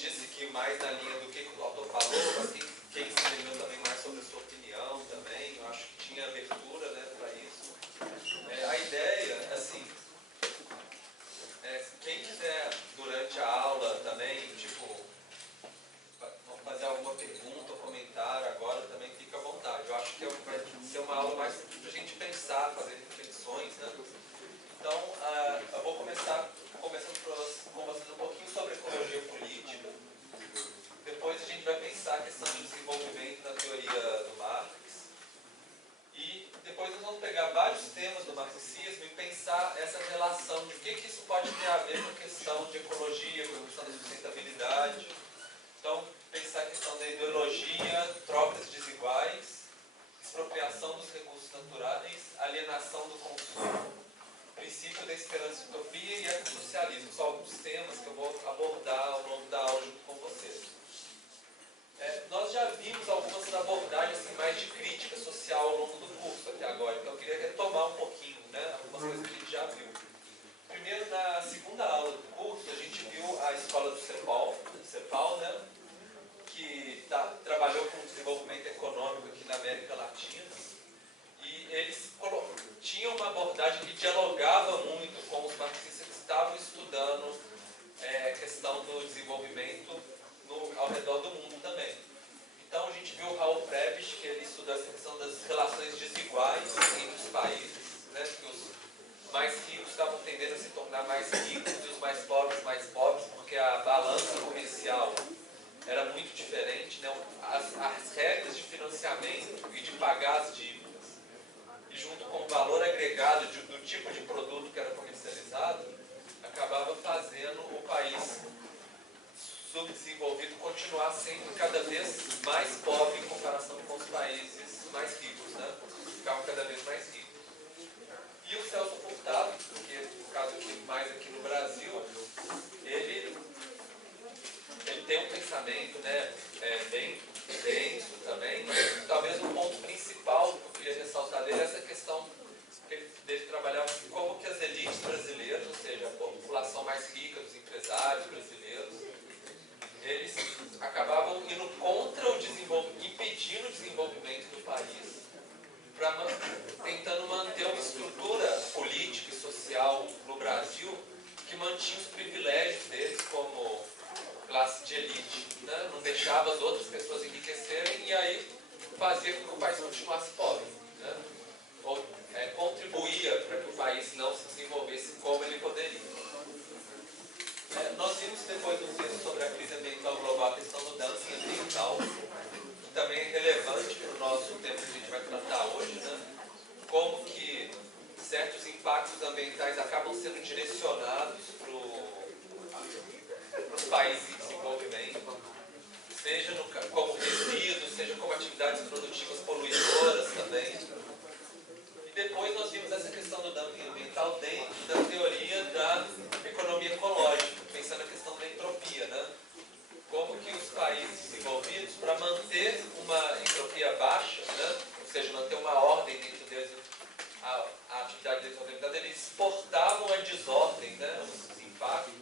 disse que mais na linha do que o autor falou, mas quem escreveu também mais sobre a sua opinião também, eu acho que tinha abertura, né, para isso. A ideia, assim, quem quiser durante a aula também, tipo, fazer alguma pergunta ou comentário agora também fica à vontade. Eu acho que vai ser uma aula mais para a gente pensar, fazer reflexões, né? Então, eu vou começando com vocês um pouquinho sobre ecologia política. Depois a gente vai pensar a questão de desenvolvimento na teoria do Marx. E depois nós vamos pegar vários temas do marxismo e pensar essa relação de o que isso pode ter a ver com a questão de ecologia, com a questão da sustentabilidade. Então, pensar a questão da ideologia, trocas desiguais, expropriação dos recursos naturais, alienação do consumo, princípio da esperança e utopia e ecossocialismo. São alguns temas que eu vou abordar ao longo da aula junto com vocês. Nós já vimos algumas abordagens assim, mais de crítica social ao longo do curso até agora, então eu queria retomar um pouquinho, né, algumas coisas que a gente já viu. Primeiro, na segunda aula do curso, a gente viu a escola do CEPAL, né, que trabalhou com desenvolvimento econômico aqui na América Latina, e eles tinham uma abordagem que dialogava muito com os marxistas que estavam estudando a questão do desenvolvimento ao redor do mundo também. Então a gente viu o Raul Prebisch, que ele estuda essa questão das relações desiguais entre os países, né, que os mais ricos estavam tendendo a se tornar mais ricos e os mais pobres, porque a balança comercial era muito diferente, né? As regras de financiamento e de pagar as dívidas, e junto com o valor agregado do tipo de produto que era comercializado, acabava fazendo o país subdesenvolvido continuar sempre cada vez mais pobre em comparação com os países mais ricos, né? Ficavam cada vez mais ricos. E o Celso Furtado, que no caso aqui, mais aqui no Brasil, ele tem um pensamento, né, bem denso também. Talvez o ponto principal que eu queria ressaltar dele é essa questão dele trabalhar como que as elites brasileiras, ou seja, a população mais rica dos empresários brasileiros, eles acabavam indo contra o desenvolvimento, impedindo o desenvolvimento do país, tentando manter uma estrutura política e social no Brasil que mantinha os privilégios deles como classe de elite, né? Não deixava as outras pessoas enriquecerem e aí fazia com que o país continuasse pobre, né? Ou contribuía para que o país não se desenvolvesse como ele poderia. Nós vimos depois um texto sobre a crise ambiental global, a questão do dumping ambiental, que também é relevante para o nosso tempo que a gente vai tratar hoje, né? Como que certos impactos ambientais acabam sendo direcionados para os países em desenvolvimento, seja como resíduos, seja como atividades produtivas poluidoras também. E depois nós vimos essa questão do dumping ambiental dentro da teoria da economia ecológica, pensando na questão da entropia, né? Como que os países desenvolvidos, para manter uma entropia baixa, né? Ou seja, manter uma ordem dentro deles, a atividade desenvolvimento deles, exportavam a desordem, né? Os impactos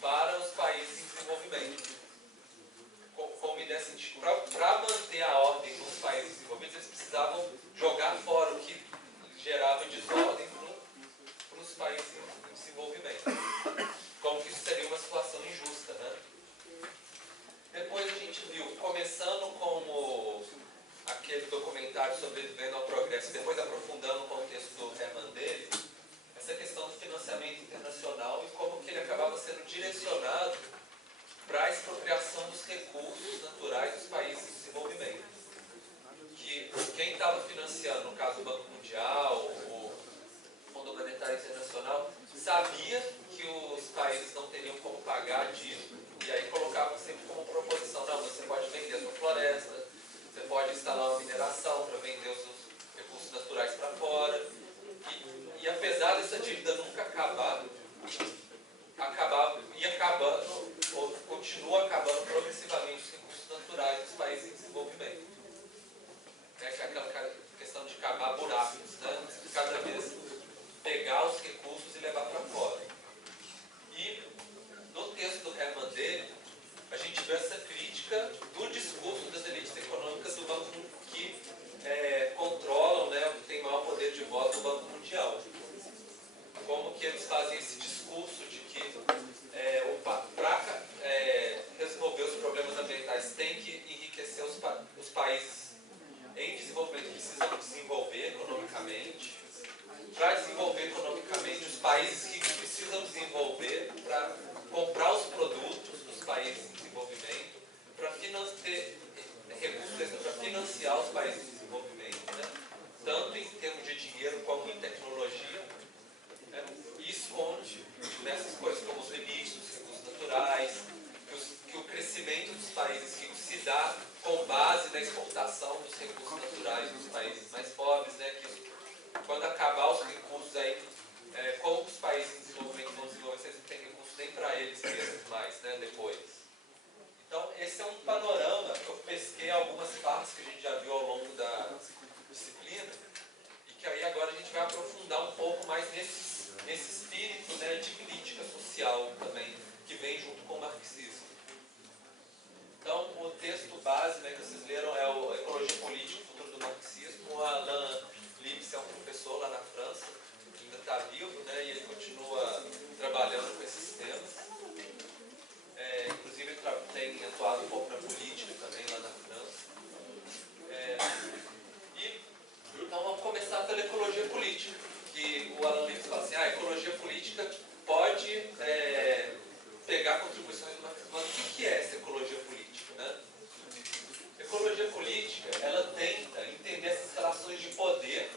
para os países em desenvolvimento. Como ideia assim, para manter a ordem nos países desenvolvidos, eles precisavam jogar fora o que gerava desordem para os países em desenvolvimento. Como que isso seria uma situação injusta, né? Depois a gente viu, começando com aquele documentário Sobrevivendo ao Progresso, depois aprofundando o contexto do Herman Daly, essa questão do financiamento internacional e como que ele acabava sendo direcionado para a expropriação dos recursos naturais dos países em desenvolvimento. Que quem estava financiando, no caso o Banco Mundial, o Fundo Monetário Internacional, sabia que os países não teriam como pagar a dívida, e aí colocavam sempre como proposição, não, você pode vender a sua floresta, você pode instalar uma mineração para vender os seus recursos naturais para fora, e apesar dessa dívida nunca acabar, ia acabando, ou continua acabando progressivamente os recursos naturais dos países em desenvolvimento. Que é aquela questão de cavar buracos, né? Cada vez pegar os recursos e levar para fora. E no texto do Herman Daly, da exportação dos recursos naturais dos países mais pobres, né, que quando acabar os recursos aí, como os países em desenvolvimento vão desenvolver, se eles não têm recursos nem para eles mesmos mais, né, depois. Então, esse é um panorama. Eu pesquei algumas partes que a gente já viu ao longo da disciplina, e que aí agora a gente vai aprofundar um pouco mais nesse espírito, né, de crítica social também, que vem junto com o marxismo. Então, o texto base, né, que vocês leram é o Ecologia Política, o Futuro do Marxismo. O Alain Lipps é um professor lá na França, que ainda está vivo, né, e ele continua trabalhando com esses temas. Inclusive, ele tem atuado um pouco na política também lá na França. Então, vamos começar pela ecologia política, que o Alain Lipps fala assim, a ecologia política pode pegar contribuições do marxismo. Mas o que é essa ecologia política, né? Ecologia política, ela tenta entender essas relações de poder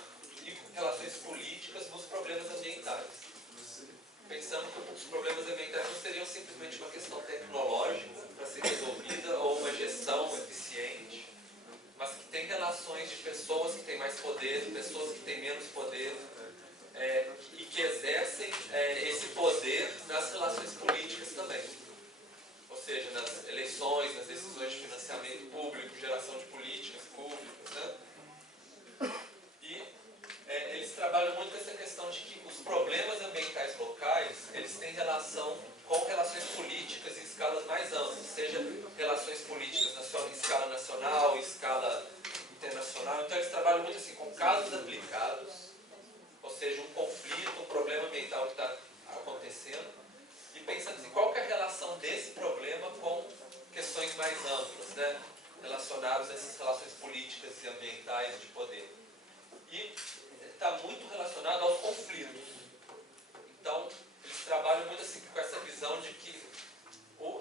e relações políticas nos problemas ambientais. Pensando que os problemas ambientais não seriam simplesmente uma questão tecnológica para ser resolvida ou uma gestão eficiente, mas que tem relações de pessoas que têm mais poder, pessoas que têm menos poder, e que exercem esse poder nas relações políticas também. Ou seja, nas eleições, nas decisões de financiamento público, geração de políticas públicas, né? E eles trabalham muito com essa questão de que os problemas ambientais locais, eles têm relação com relações políticas em escalas mais amplas, seja relações políticas em escala nacional, em escala internacional. Então eles trabalham muito assim com casos aplicados, ou seja, um conflito, um problema ambiental que está acontecendo, e pensando assim, qual que é a relação desse problema com questões mais amplas, né, relacionadas a essas relações políticas e ambientais de poder. E está muito relacionado aos conflitos. Então, eles trabalham muito assim com essa visão de que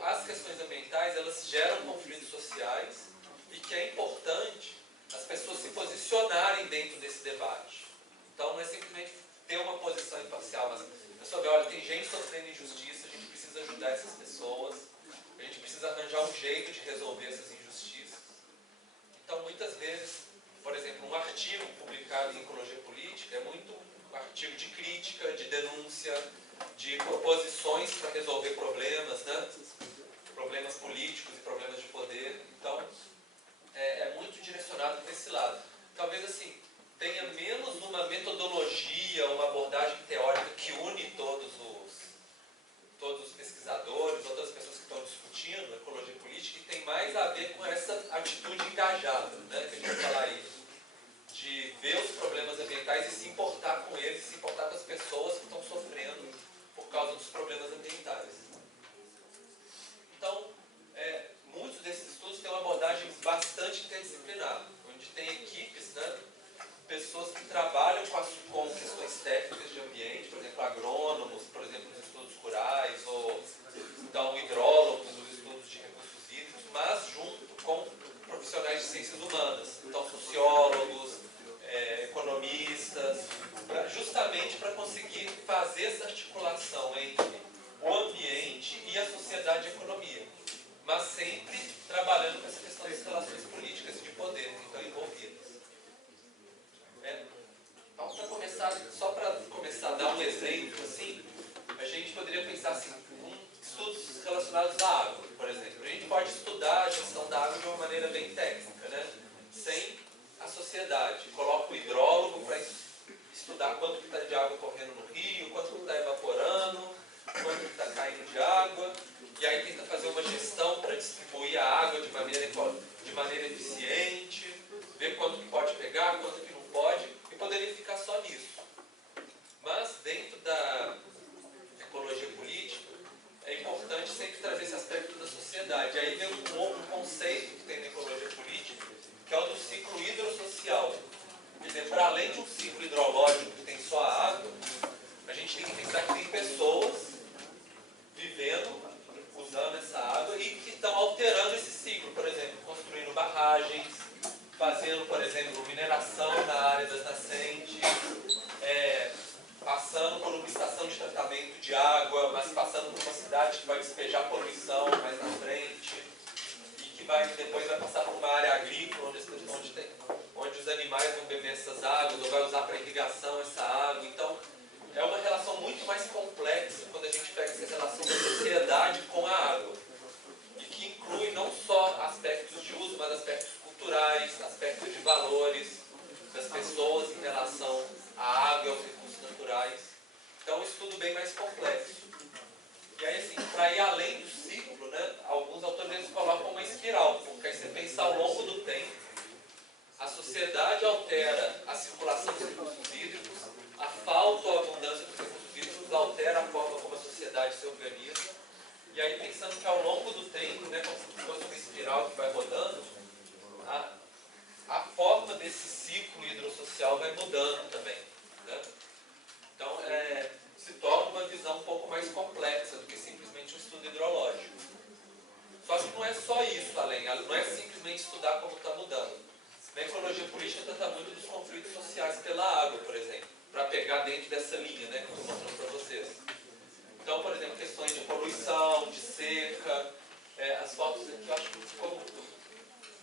as questões ambientais, elas geram conflitos sociais e que é importante as pessoas se posicionarem dentro desse debate. Então, não é simplesmente ter uma posição imparcial, mas a pessoa vê, olha, tem gente sofrendo injustiça, a gente precisa ajudar essas pessoas, a gente precisa arranjar um jeito de resolver essas injustiças. Então, muitas vezes, por exemplo, um artigo publicado em Ecologia Política é muito um artigo de crítica, de denúncia, de proposições para resolver problemas, né? Problemas políticos e problemas de poder. Então, é muito direcionado para esse lado. Talvez assim, tenha menos uma metodologia, uma abordagem teórica que une todos os pesquisadores, todas as pessoas que estão discutindo ecologia política, e tem mais a ver com essa atitude engajada, né, que a gente vai falar aí, de ver os problemas ambientais e se importar com eles, se importar com as pessoas que estão sofrendo por causa dos problemas ambientais. Então, muitos desses estudos têm uma abordagem bastante interdisciplinar, onde tem equipes, né, pessoas que trabalham com questões técnicas de ambiente, por exemplo, agrônomos, por exemplo, nos estudos rurais, ou então hidrólogos nos estudos de recursos hídricos, mas junto com profissionais de ciências humanas, então sociólogos, economistas, justamente para conseguir fazer essa articulação entre o ambiente e a sociedade e a economia, mas sempre trabalhando com essa questão das relações políticas e de poder que estão envolvidas. Então, só para começar a dar um exemplo, assim, a gente poderia pensar assim, estudos relacionados à água, por exemplo. A gente pode estudar a gestão da água de uma maneira bem técnica, né? Sem a sociedade. Coloca o hidrólogo para estudar quanto que está de água correndo no rio, quanto que está evaporando, quanto que está caindo de água, e aí tenta fazer uma gestão para distribuir a água de maneira eficiente, ver quanto que pode pegar, quanto que não pode, e poderia ficar só nisso. Mas dentro da ecologia política, é importante sempre trazer esse aspecto da sociedade. Aí vem um conceito que tem na ecologia política, que é o do ciclo hidrossocial. Quer dizer, para além de um ciclo hidrológico que tem só a água, a gente tem que pensar que tem pessoas vivendo, usando essa água e que estão alterando esse ciclo, por exemplo, construindo barragens, fazendo, por exemplo, mineração na área das nascentes, passando por uma estação de tratamento de água, mas passando por uma cidade que vai despejar poluição mais na frente e que depois vai passar por uma área agrícola, onde os animais vão beber essas águas, ou vai usar para irrigação essa água. Então, é uma relação muito mais complexa quando a gente pega essa relação da sociedade com a água. E que inclui não só aspectos de uso, mas aspectos culturais, aspectos de valores das pessoas em relação à água e aos recursos naturais. Então, é um estudo bem mais complexo. E aí, assim, para ir além do ciclo, né, alguns autores eles colocam uma espiral, porque aí você pensa ao longo do tempo, a sociedade altera a circulação dos recursos hídricos, a falta ou abundância dos recursos hídricos altera a forma como a sociedade se organiza. E aí, pensando que ao longo do tempo, né, como se fosse uma espiral que vai rodando, a forma desse ciclo hidrossocial vai mudando também. Né? Então, se torna uma visão um pouco mais complexa do que simplesmente um estudo hidrológico. Só que não é só isso, não é simplesmente estudar como está mudando. Na ecologia política trata muito dos conflitos sociais pela água, por exemplo, para pegar dentro dessa linha, né, que eu estou mostrando para vocês. Então, por exemplo, questões de poluição, de seca, as fotos aqui eu acho que ficou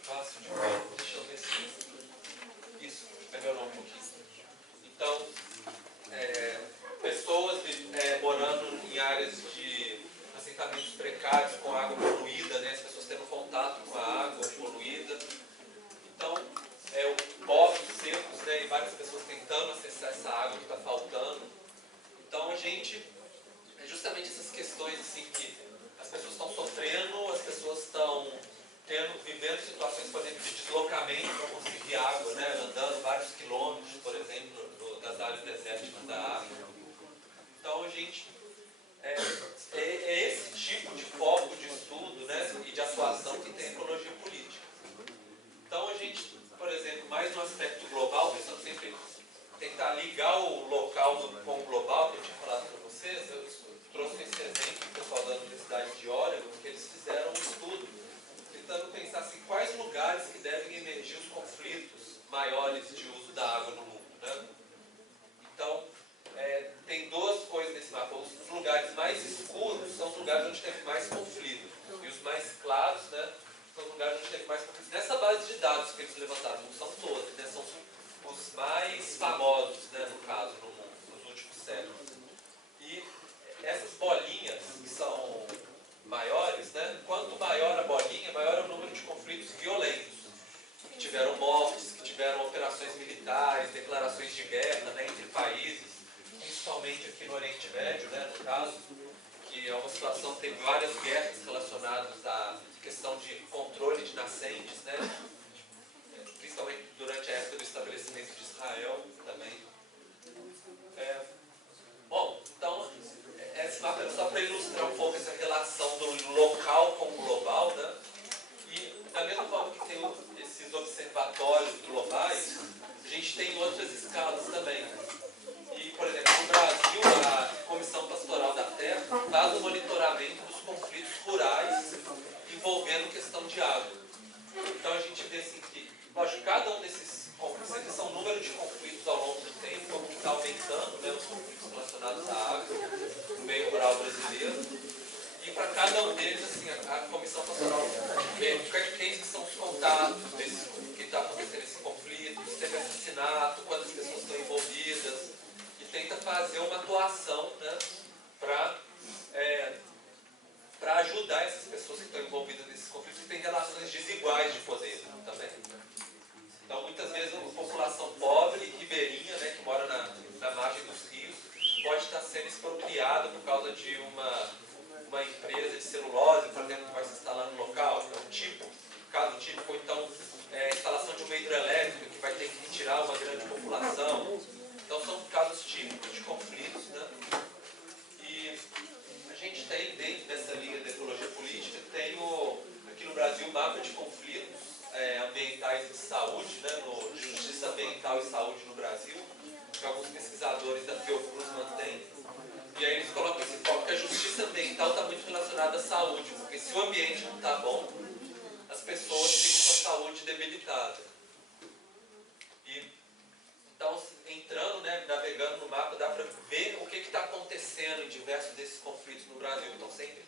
fácil de ver. Deixa eu ver se isso melhorou um pouquinho. Então, pessoas morando em áreas de assentamentos precários com água poluída, né? As pessoas tendo contato com a água poluída. Então, poços secos, né? E várias pessoas tentando acessar essa água que está faltando. Então, justamente essas questões assim, que as pessoas estão sofrendo, as pessoas estão vivendo situações, por exemplo, de deslocamento para conseguir água, né? Andando vários quilômetros, por exemplo, das áreas desérticas da água. Então, é esse tipo de foco de estudo, né, e de atuação que tem a ecologia política. Então, a gente, por exemplo, mais no aspecto global, pensando sempre tentar ligar o local com o global, que eu tinha falado para vocês, eu trouxe esse exemplo do pessoal da Universidade de Oregon, que eles fizeram um estudo tentando pensar assim, quais lugares que devem emergir os conflitos maiores de uso da água no mundo. Né? Então, tem duas coisas nesse mapa. Os lugares mais escuros são os lugares onde teve mais conflito. E os mais claros, né, são os lugares onde teve mais conflito. Nessa base de dados que eles levantaram, não são todos, né, são os mais famosos, né, no caso, no mundo, nos últimos séculos. E essas bolinhas que são maiores, né, quanto maior a bolinha, maior é o número de conflitos violentos. Que tiveram mortes, que tiveram operações militares, declarações de guerra, né, entre países, principalmente aqui no Oriente Médio, né, no caso, que é uma situação que tem várias guerras relacionadas à questão de controle de nascentes, né, principalmente durante a época do estabelecimento de Israel também. Bom, então, esse mapa é só para ilustrar um pouco essa relação do local com o global, né, e da mesma forma que tem esses observatórios globais, a gente tem outras escalas também. E, por exemplo, no Brasil, a Comissão Pastoral da Terra faz o monitoramento dos conflitos rurais envolvendo questão de água. Então, a gente vê assim que, lógico, cada um desses conflitos, eles são número de conflitos ao longo do tempo, como que está aumentando, né, os conflitos relacionados à água no meio rural brasileiro. E para cada um deles, assim, a Comissão Pastoral vê quem são os contatos que está acontecendo esse conflito, se teve assassinato, quantas pessoas estão envolvidas, e tenta fazer uma atuação, né, para ajudar essas pessoas que estão envolvidas nesses conflitos e têm relações desiguais de poder também. Então, muitas vezes, a população pobre, ribeirinha, né, que mora na margem dos rios, pode estar sendo expropriada por causa de uma empresa de celulose, por exemplo, que vai se instalar no local. Então, caso típico, ou então instalação de uma hidrelétrica que vai ter que retirar uma grande população. Então, são casos típicos de conflitos, né? E a gente tem, dentro dessa linha da ecologia política, tem aqui no Brasil o mapa de conflitos ambientais e de saúde, né? De justiça ambiental e saúde no Brasil, que alguns pesquisadores da Fiocruz mantêm. E aí eles colocam esse foco que a justiça ambiental está muito relacionada à saúde, porque se o ambiente não está bom, as pessoas ficam com a saúde debilitada. E, então, entrando, né, navegando no mapa, dá para ver o que está acontecendo em diversos desses conflitos no Brasil, que estão sempre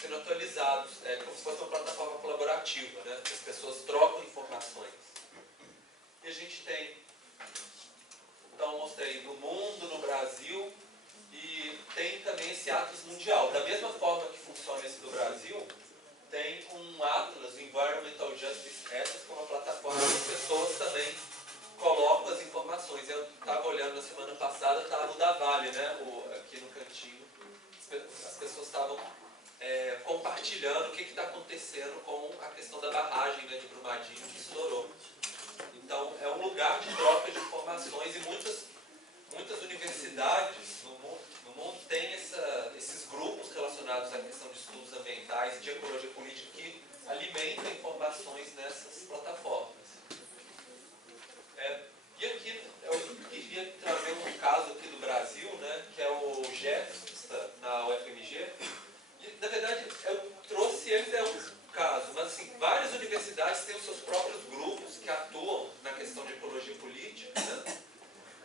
sendo atualizados, como se fosse uma plataforma colaborativa. informativa, né? As pessoas trocam informações. E a gente tem, então eu mostrei no mundo, no Brasil, e tem também esse Atlas Mundial. Da mesma forma que funciona esse do Brasil, tem um Atlas, o Environmental Justice Atlas, que é uma plataforma que as pessoas também colocam as informações. Eu estava olhando na semana passada, estava o da Vale, né? Aqui no cantinho. As pessoas estavam compartilhando o que está acontecendo com a questão da barragem, né, de Brumadinho, que estourou. Então, é um lugar de troca de informações e muitas universidades no mundo têm esses grupos relacionados à questão de estudos ambientais e de ecologia política que alimentam informações nessas plataformas. E aqui eu queria trazer um caso aqui do Brasil, né, que é o GESTA, na UFMG. E, na verdade, eu trouxe eles, é um caso, mas assim, várias universidades têm os seus próprios grupos que atuam na questão de ecologia política, né?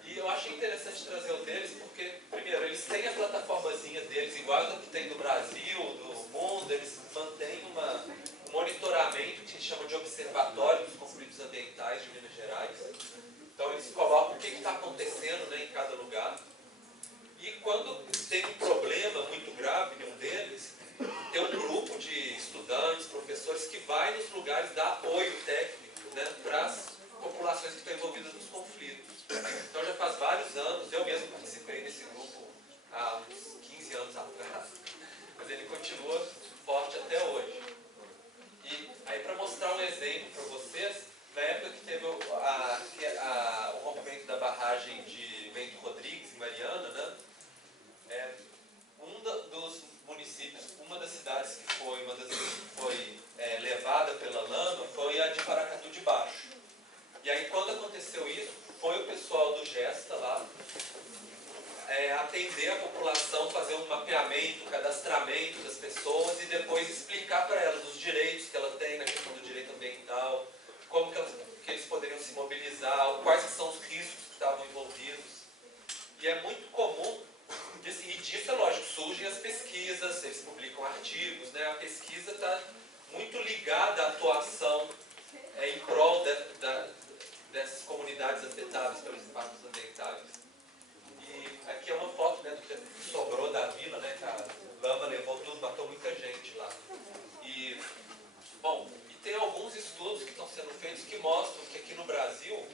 E eu achei interessante trazer o deles porque, primeiro, eles têm a plataformazinha deles, igual a que tem do Brasil, do mundo, eles mantêm um monitoramento que se chama de Observatório dos Conflitos Ambientais de Minas Gerais. Então, eles colocam o que está acontecendo, né, em cada lugar. E quando tem um problema muito grave em um deles, tem um grupo de estudantes, professores, que vai nos lugares dar apoio técnico, né, para as populações que estão envolvidas nos conflitos. Então já faz vários anos, eu mesmo participei desse grupo há uns 15 anos atrás, mas ele continua forte até hoje. E aí, para mostrar um exemplo para vocês, na época que teve o rompimento da barragem de Bento Rodrigues, em Mariana, né, dos municípios, uma das cidades que foi levada pela lama foi a de Paracatu de Baixo. E aí, quando aconteceu isso, foi o pessoal do GESTA lá atender a população, fazer um mapeamento, um cadastramento das pessoas e depois explicar para elas os direitos que ela tem na questão do direito ambiental, como que eles poderiam se mobilizar, quais são os riscos que estavam envolvidos. E é muito comum, e disso é lógico, surgem as pesquisas, eles publicam artigos, né? A pesquisa está muito ligada à atuação em prol dessas comunidades afetadas pelos impactos ambientais. E aqui é uma foto, né, do que sobrou da vila, né, que a lama levou tudo, matou muita gente lá. E, bom, e tem alguns estudos que estão sendo feitos que mostram que aqui no Brasil,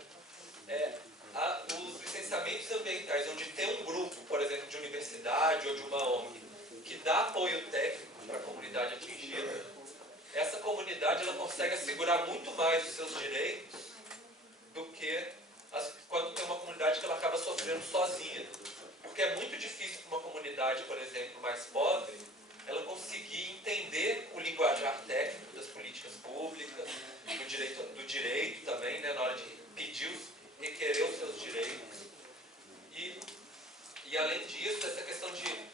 os licenciamentos ambientais, onde tem um grupo, por exemplo, de universidade ou de uma ONG, que dá apoio técnico para a comunidade atingida, essa comunidade ela consegue assegurar muito mais os seus direitos do que quando tem uma comunidade que ela acaba sofrendo sozinha. Porque é muito difícil para uma comunidade, por exemplo, mais pobre, ela conseguir entender o linguajar técnico das políticas públicas, do direito também, né, na hora de requerer os seus direitos. E além disso, essa questão que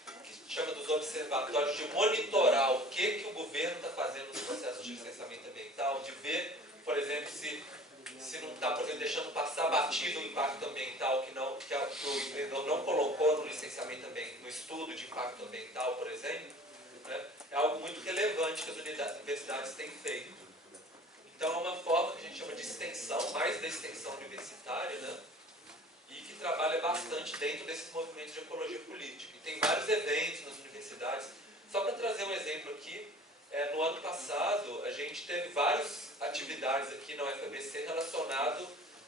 chama dos observatórios, de monitorar o que o governo está fazendo nos processos de licenciamento ambiental, de ver, por exemplo, se não está, por exemplo, deixando passar batido o impacto ambiental que o empreendedor não colocou no licenciamento ambiental, no estudo de impacto ambiental, por exemplo, né, é algo muito relevante que as universidades têm feito. Então é uma forma que a gente chama de extensão, mais da extensão universitária, né, e que trabalha bastante dentro desses movimentos de ecologia política. E tem vários eventos nas universidades. Só para trazer um exemplo aqui, no ano passado a gente teve várias atividades aqui na UFABC relacionado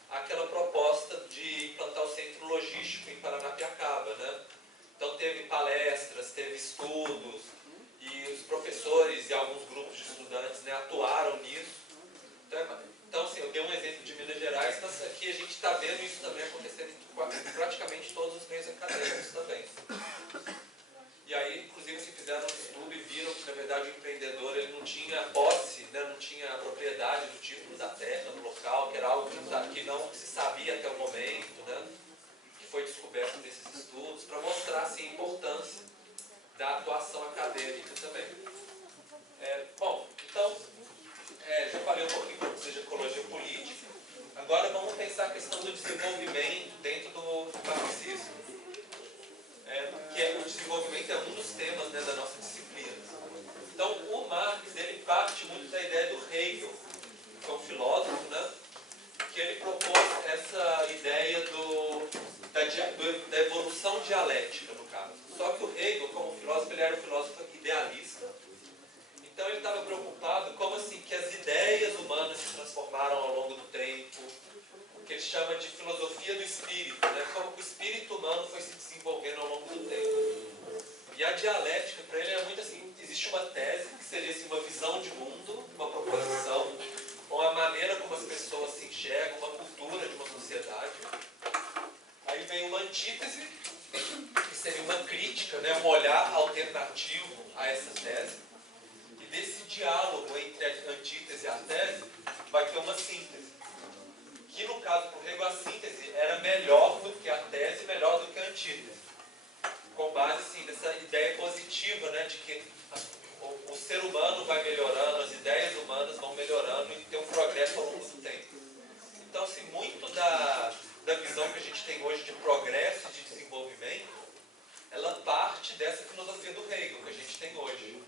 àquela proposta de implantar o centro logístico em Paranapiacaba, né? Então teve palestras, teve estudos, e os professores e alguns grupos de estudantes, né, atuaram nisso. Então, assim, eu dei um exemplo de Minas Gerais, mas aqui a gente está vendo isso também acontecendo em praticamente todos os meios acadêmicos também. E aí, inclusive, se fizeram um estudo e viram que, na verdade, o empreendedor ele não tinha posse, né, não tinha a propriedade do título da terra no local, que era algo que não se sabia até o momento, né, que foi descoberto nesses estudos, para mostrar assim, a importância da atuação acadêmica também. Bom, então, já falei um pouquinho para vocês de ecologia política. Agora vamos pensar a questão do desenvolvimento dentro do marxismo. Que o desenvolvimento é um dos temas, né, da nossa disciplina. Então, o Marx ele parte muito muito da ideia do Hegel, que é um filósofo, né? Que ele propôs essa ideia da evolução dialética, no caso. Só que o Hegel, como filósofo, ele era um filósofo idealista. Então ele estava preocupado como assim que as ideias humanas se transformaram ao longo do tempo, o que ele chama de filosofia do espírito, né? Como que o espírito humano foi se desenvolvendo ao longo do tempo. E a dialética, para ele, é muito assim, existe uma tese que seria assim, uma visão de mundo, uma proposição, ou a maneira como as pessoas se enxergam, uma cultura de uma sociedade. Aí vem uma antítese, que seria uma crítica, né? Um olhar alternativo a essa tese. E desse diálogo entre a antítese e a tese, vai ter uma síntese. Que no caso do Hegel, a síntese era melhor do que a tese, melhor do que a antítese. Com base, sim, nessa ideia positiva, né, de que o ser humano vai melhorando, as ideias humanas vão melhorando e tem um progresso ao longo do tempo. Então, assim, muito da visão que a gente tem hoje de progresso e de desenvolvimento, ela parte dessa filosofia do Hegel que a gente tem hoje.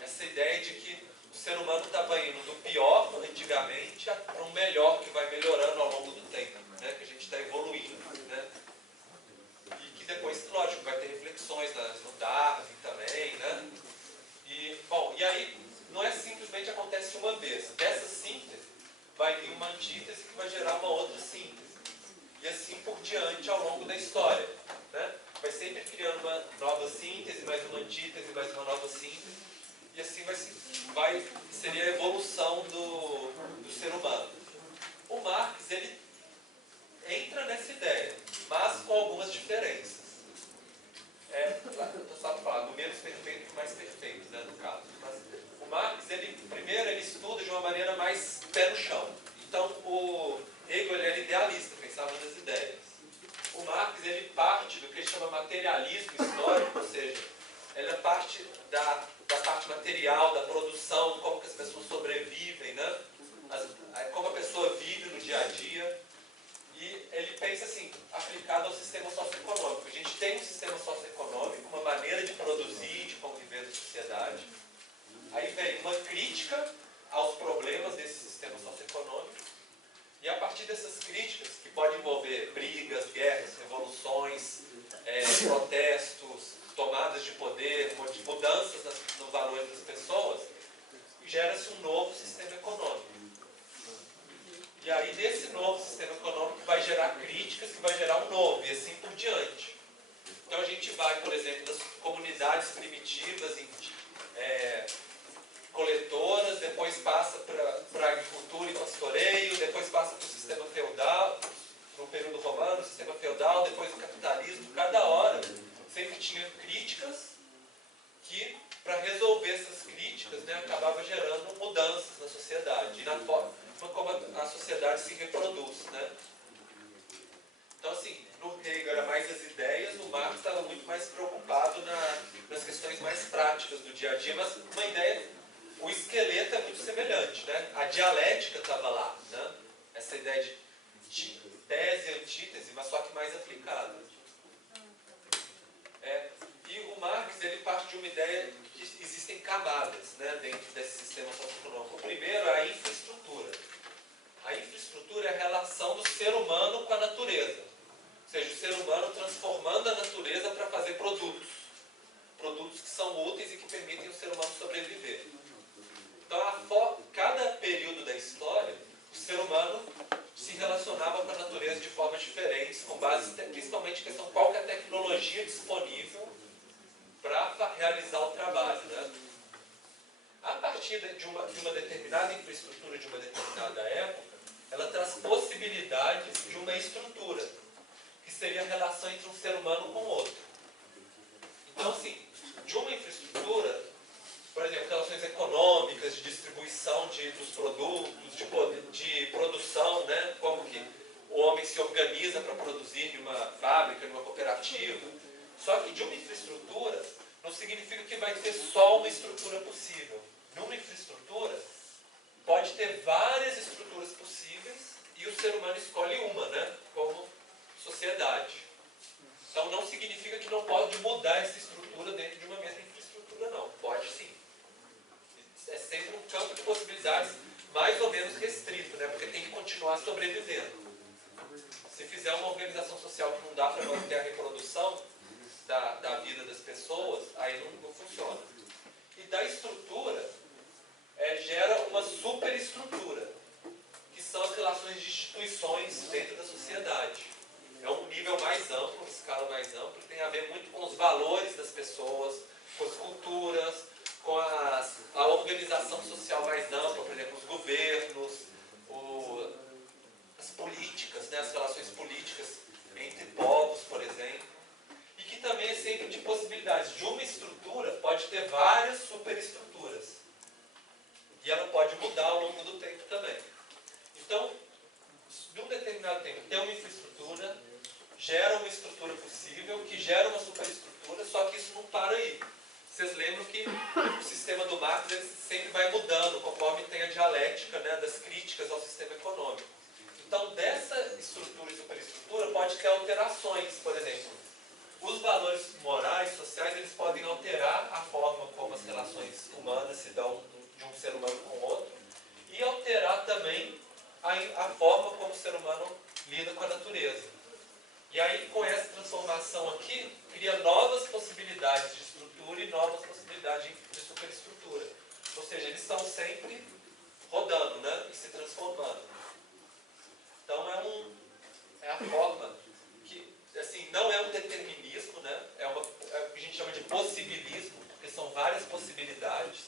Essa ideia de que o ser humano estava indo do pior, antigamente, para um melhor que vai melhorando ao longo do tempo, né? Que a gente está evoluindo, né? E que depois, lógico, vai ter reflexões no Darwin também, né? E aí, não é simplesmente acontece uma vez. Dessa síntese, vai vir uma antítese que vai gerar uma outra síntese. E assim por diante ao longo da história, né? Vai sempre criando uma nova síntese, mais uma antítese, mais uma nova síntese. E assim seria a evolução do ser humano. O Marx, ele entra nessa ideia, mas com algumas diferenças. Só para falar, do menos perfeito para o mais perfeito, né, no caso. Mas o Marx, primeiro, ele estuda de uma maneira mais pé no chão. Então, o Hegel, ele era idealista, pensava nas ideias. O Marx, ele parte do que ele chama materialismo histórico, ou seja, ele parte da parte material, da produção, como que as pessoas sobrevivem, né? Como a pessoa vive no dia a dia. E ele pensa assim, aplicado ao sistema socioeconômico. A gente tem um sistema socioeconômico, uma maneira de produzir, de conviver na sociedade. Aí vem uma crítica aos problemas desse sistema socioeconômico. E a partir dessas críticas, que podem envolver brigas, guerras, revoluções, protestos, tomadas de poder, mudanças nos valores das pessoas, gera-se um novo sistema econômico. E aí, desse novo sistema econômico, vai gerar críticas, que vai gerar um novo, e assim por diante. Então, a gente vai, por exemplo, das comunidades primitivas, coletoras, depois passa para a agricultura e pastoreio, depois passa para o sistema feudal, no período romano, sistema feudal, depois o capitalismo. Cada hora sempre tinha críticas que, para resolver essas críticas, né, acabava gerando mudanças na sociedade e na forma como a sociedade se reproduz, né? Então, assim, no Hegel era mais as ideias, no Marx estava muito mais preocupado nas questões mais práticas do dia a dia, mas uma ideia, o esqueleto é muito semelhante, né? A dialética estava lá, né? Essa ideia de tese e antítese, mas só que mais aplicada. E o Marx, ele parte de uma ideia que existem camadas, né, dentro desse sistema socioeconômico. O primeiro é a infraestrutura. A infraestrutura é a relação do ser humano com a natureza. Ou seja, o ser humano transformando a natureza para fazer produtos. Produtos que são úteis e que permitem o ser humano sobreviver. Então, cada período da história, o ser humano se relacionava com a natureza de formas diferentes, com base principalmente em questão qual que é a tecnologia disponível para realizar o trabalho, né? A partir de uma determinada infraestrutura de uma determinada época, ela traz possibilidades de uma estrutura, que seria a relação entre um ser humano com o outro. Então, assim, de uma infraestrutura, por exemplo, relações econômicas, de distribuição dos produtos, de produção, né? Como que o homem se organiza para produzir numa fábrica, numa cooperativa. Só que de uma infraestrutura não significa que vai ter só uma estrutura possível. Numa infraestrutura, pode ter várias estruturas possíveis e o ser humano escolhe uma, né? Como sociedade. Então não significa que não pode mudar essa estrutura dentro de uma mesma infraestrutura, não. Pode sim. É sempre um campo de possibilidades. possibilidades mais ou menos restrito, né? Porque tem que continuar sobrevivendo. Se fizer uma organização social que não dá para manter a reprodução da vida das pessoas, aí não funciona. E da estrutura, gera uma superestrutura, que são as relações de instituições dentro da sociedade. É um nível mais amplo, uma escala mais ampla, que tem a ver muito com os valores das pessoas, com as culturas, com a organização social mais ampla, por exemplo, os governos, as políticas, né, as relações políticas entre povos, por exemplo, e que também é sempre de possibilidades. De uma estrutura pode ter várias superestruturas. E ela pode mudar ao longo do tempo também. Então, de um determinado tempo, tem uma infraestrutura, gera uma estrutura possível, que gera uma superestrutura, só que isso não para aí. Vocês lembram que o sistema do Marx ele sempre vai mudando, conforme tem a dialética, né, das críticas ao sistema econômico. Então, dessa estrutura e superestrutura pode ter alterações. Por exemplo, os valores morais, sociais, eles podem alterar a forma como as relações humanas se dão de um ser humano com o outro e alterar também a forma como o ser humano lida com a natureza. E aí, com essa transformação aqui, cria novas possibilidades de estrutura e novas possibilidades de superestrutura. Ou seja, eles estão sempre rodando, né, e se transformando. Então, é a forma que, assim, não é um determinismo, né, é o que a gente chama de possibilismo, porque são várias possibilidades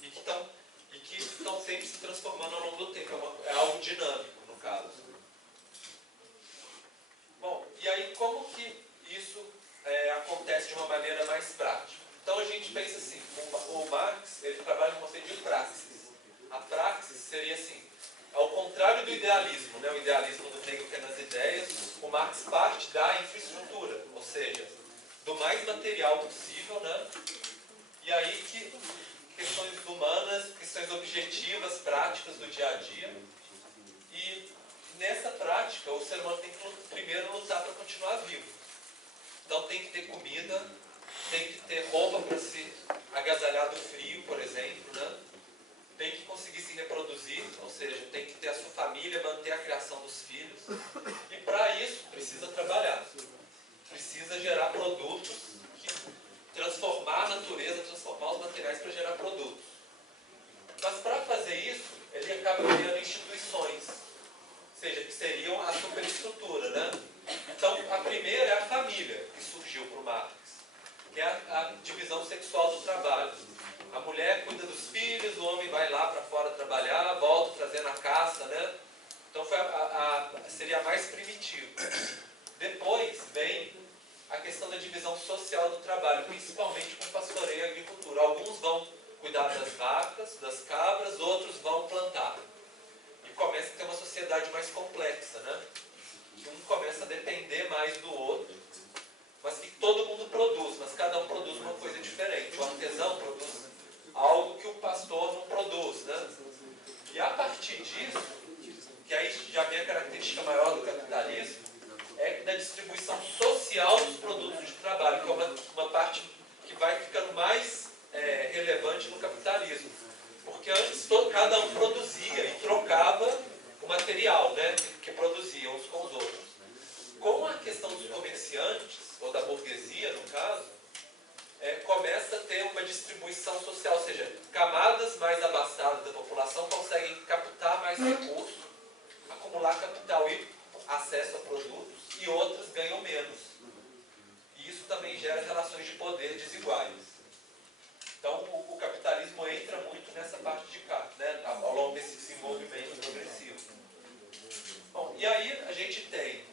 e que estão sempre se transformando ao longo do tempo. É algo dinâmico, no caso. Bom, e aí como que isso acontece de uma maneira mais prática? Então a gente pensa assim, o Marx ele trabalha no conceito de praxis. A praxis seria assim, ao contrário do idealismo, né? O idealismo do Hegel que é nas ideias, o Marx parte da infraestrutura, ou seja, do mais material possível, né? E aí que questões humanas, questões objetivas, práticas do dia a dia. E nessa prática, o ser humano tem que primeiro lutar para continuar vivo. Então tem que ter comida, tem que ter roupa para se agasalhar do frio, por exemplo, né? Tem que conseguir se reproduzir, ou seja, tem que ter a sua família, manter a criação dos filhos. E para isso precisa trabalhar. Precisa gerar produtos, transformar a natureza, transformar os materiais para gerar produtos. Mas para fazer isso, ele acaba criando instituições. Ou seja, que seriam a superestrutura, né? Então, a primeira é a família, que surgiu para o Marx, que é a divisão sexual do trabalho. A mulher cuida dos filhos, o homem vai lá para fora trabalhar, volta trazendo a caça, né? Então, seria a mais primitiva. Depois vem a questão da divisão social do trabalho, principalmente com pastoreio e agricultura. Alguns vão cuidar das vacas, das cabras, outros vão plantar. Começa a ter uma sociedade mais complexa, né? Um começa a depender mais do outro, mas que todo mundo produz, mas cada um produz uma coisa diferente. O artesão produz algo que o pastor não produz, né? E a partir disso, que aí já vem a característica maior do capitalismo, é da distribuição social dos produtos de trabalho, que é uma parte que vai ficando mais relevante no capitalismo. Porque antes cada um produzia e trocava o material, né, que produziam uns com os outros. Com a questão dos comerciantes, ou da burguesia no caso, começa a ter uma distribuição social, ou seja, camadas mais abastadas da população conseguem captar mais recursos, acumular capital e acesso a produtos, e outras ganham menos. E isso também gera relações de poder desiguais. Então, o capitalismo entra muito nessa parte de cá, né, ao longo desse desenvolvimento progressivo. Bom, e aí a gente tem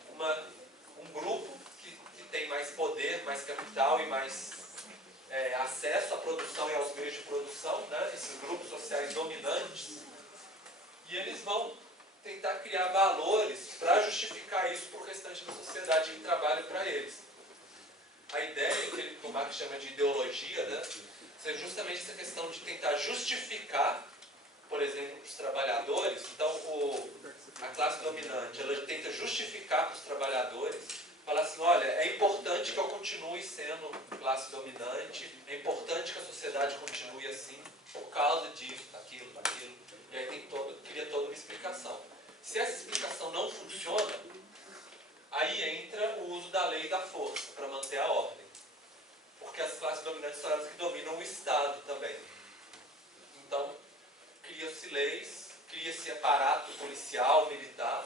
um grupo que tem mais poder, mais capital e mais acesso à produção e aos meios de produção, né, esses grupos sociais dominantes, e eles vão tentar criar valores para justificar isso para o restante da sociedade que trabalha para eles. A ideia que o Marx chama de ideologia, né, é justamente essa questão de tentar justificar, por exemplo, para os trabalhadores. Então, a classe dominante, ela tenta justificar para os trabalhadores, falar assim, olha, é importante que eu continue sendo classe dominante, é importante que a sociedade continue assim, por causa disso, daquilo, daquilo. leis, cria-se aparato policial, militar,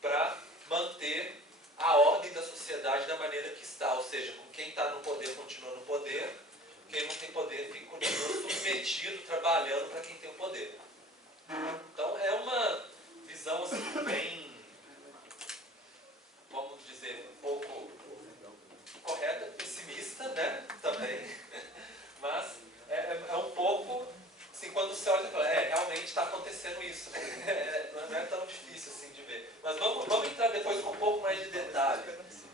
para manter a ordem da sociedade da maneira que está, ou seja, com quem está no poder continua no poder, quem não tem poder continua submetido, trabalhando para quem tem o poder. Então é uma visão assim, bem, vamos dizer, um pouco correta, pessimista, né, também, mas é um pouco, assim, quando você olha e fala, realmente está acontecendo isso, não é tão difícil assim de ver. Mas vamos entrar depois com um pouco mais de detalhe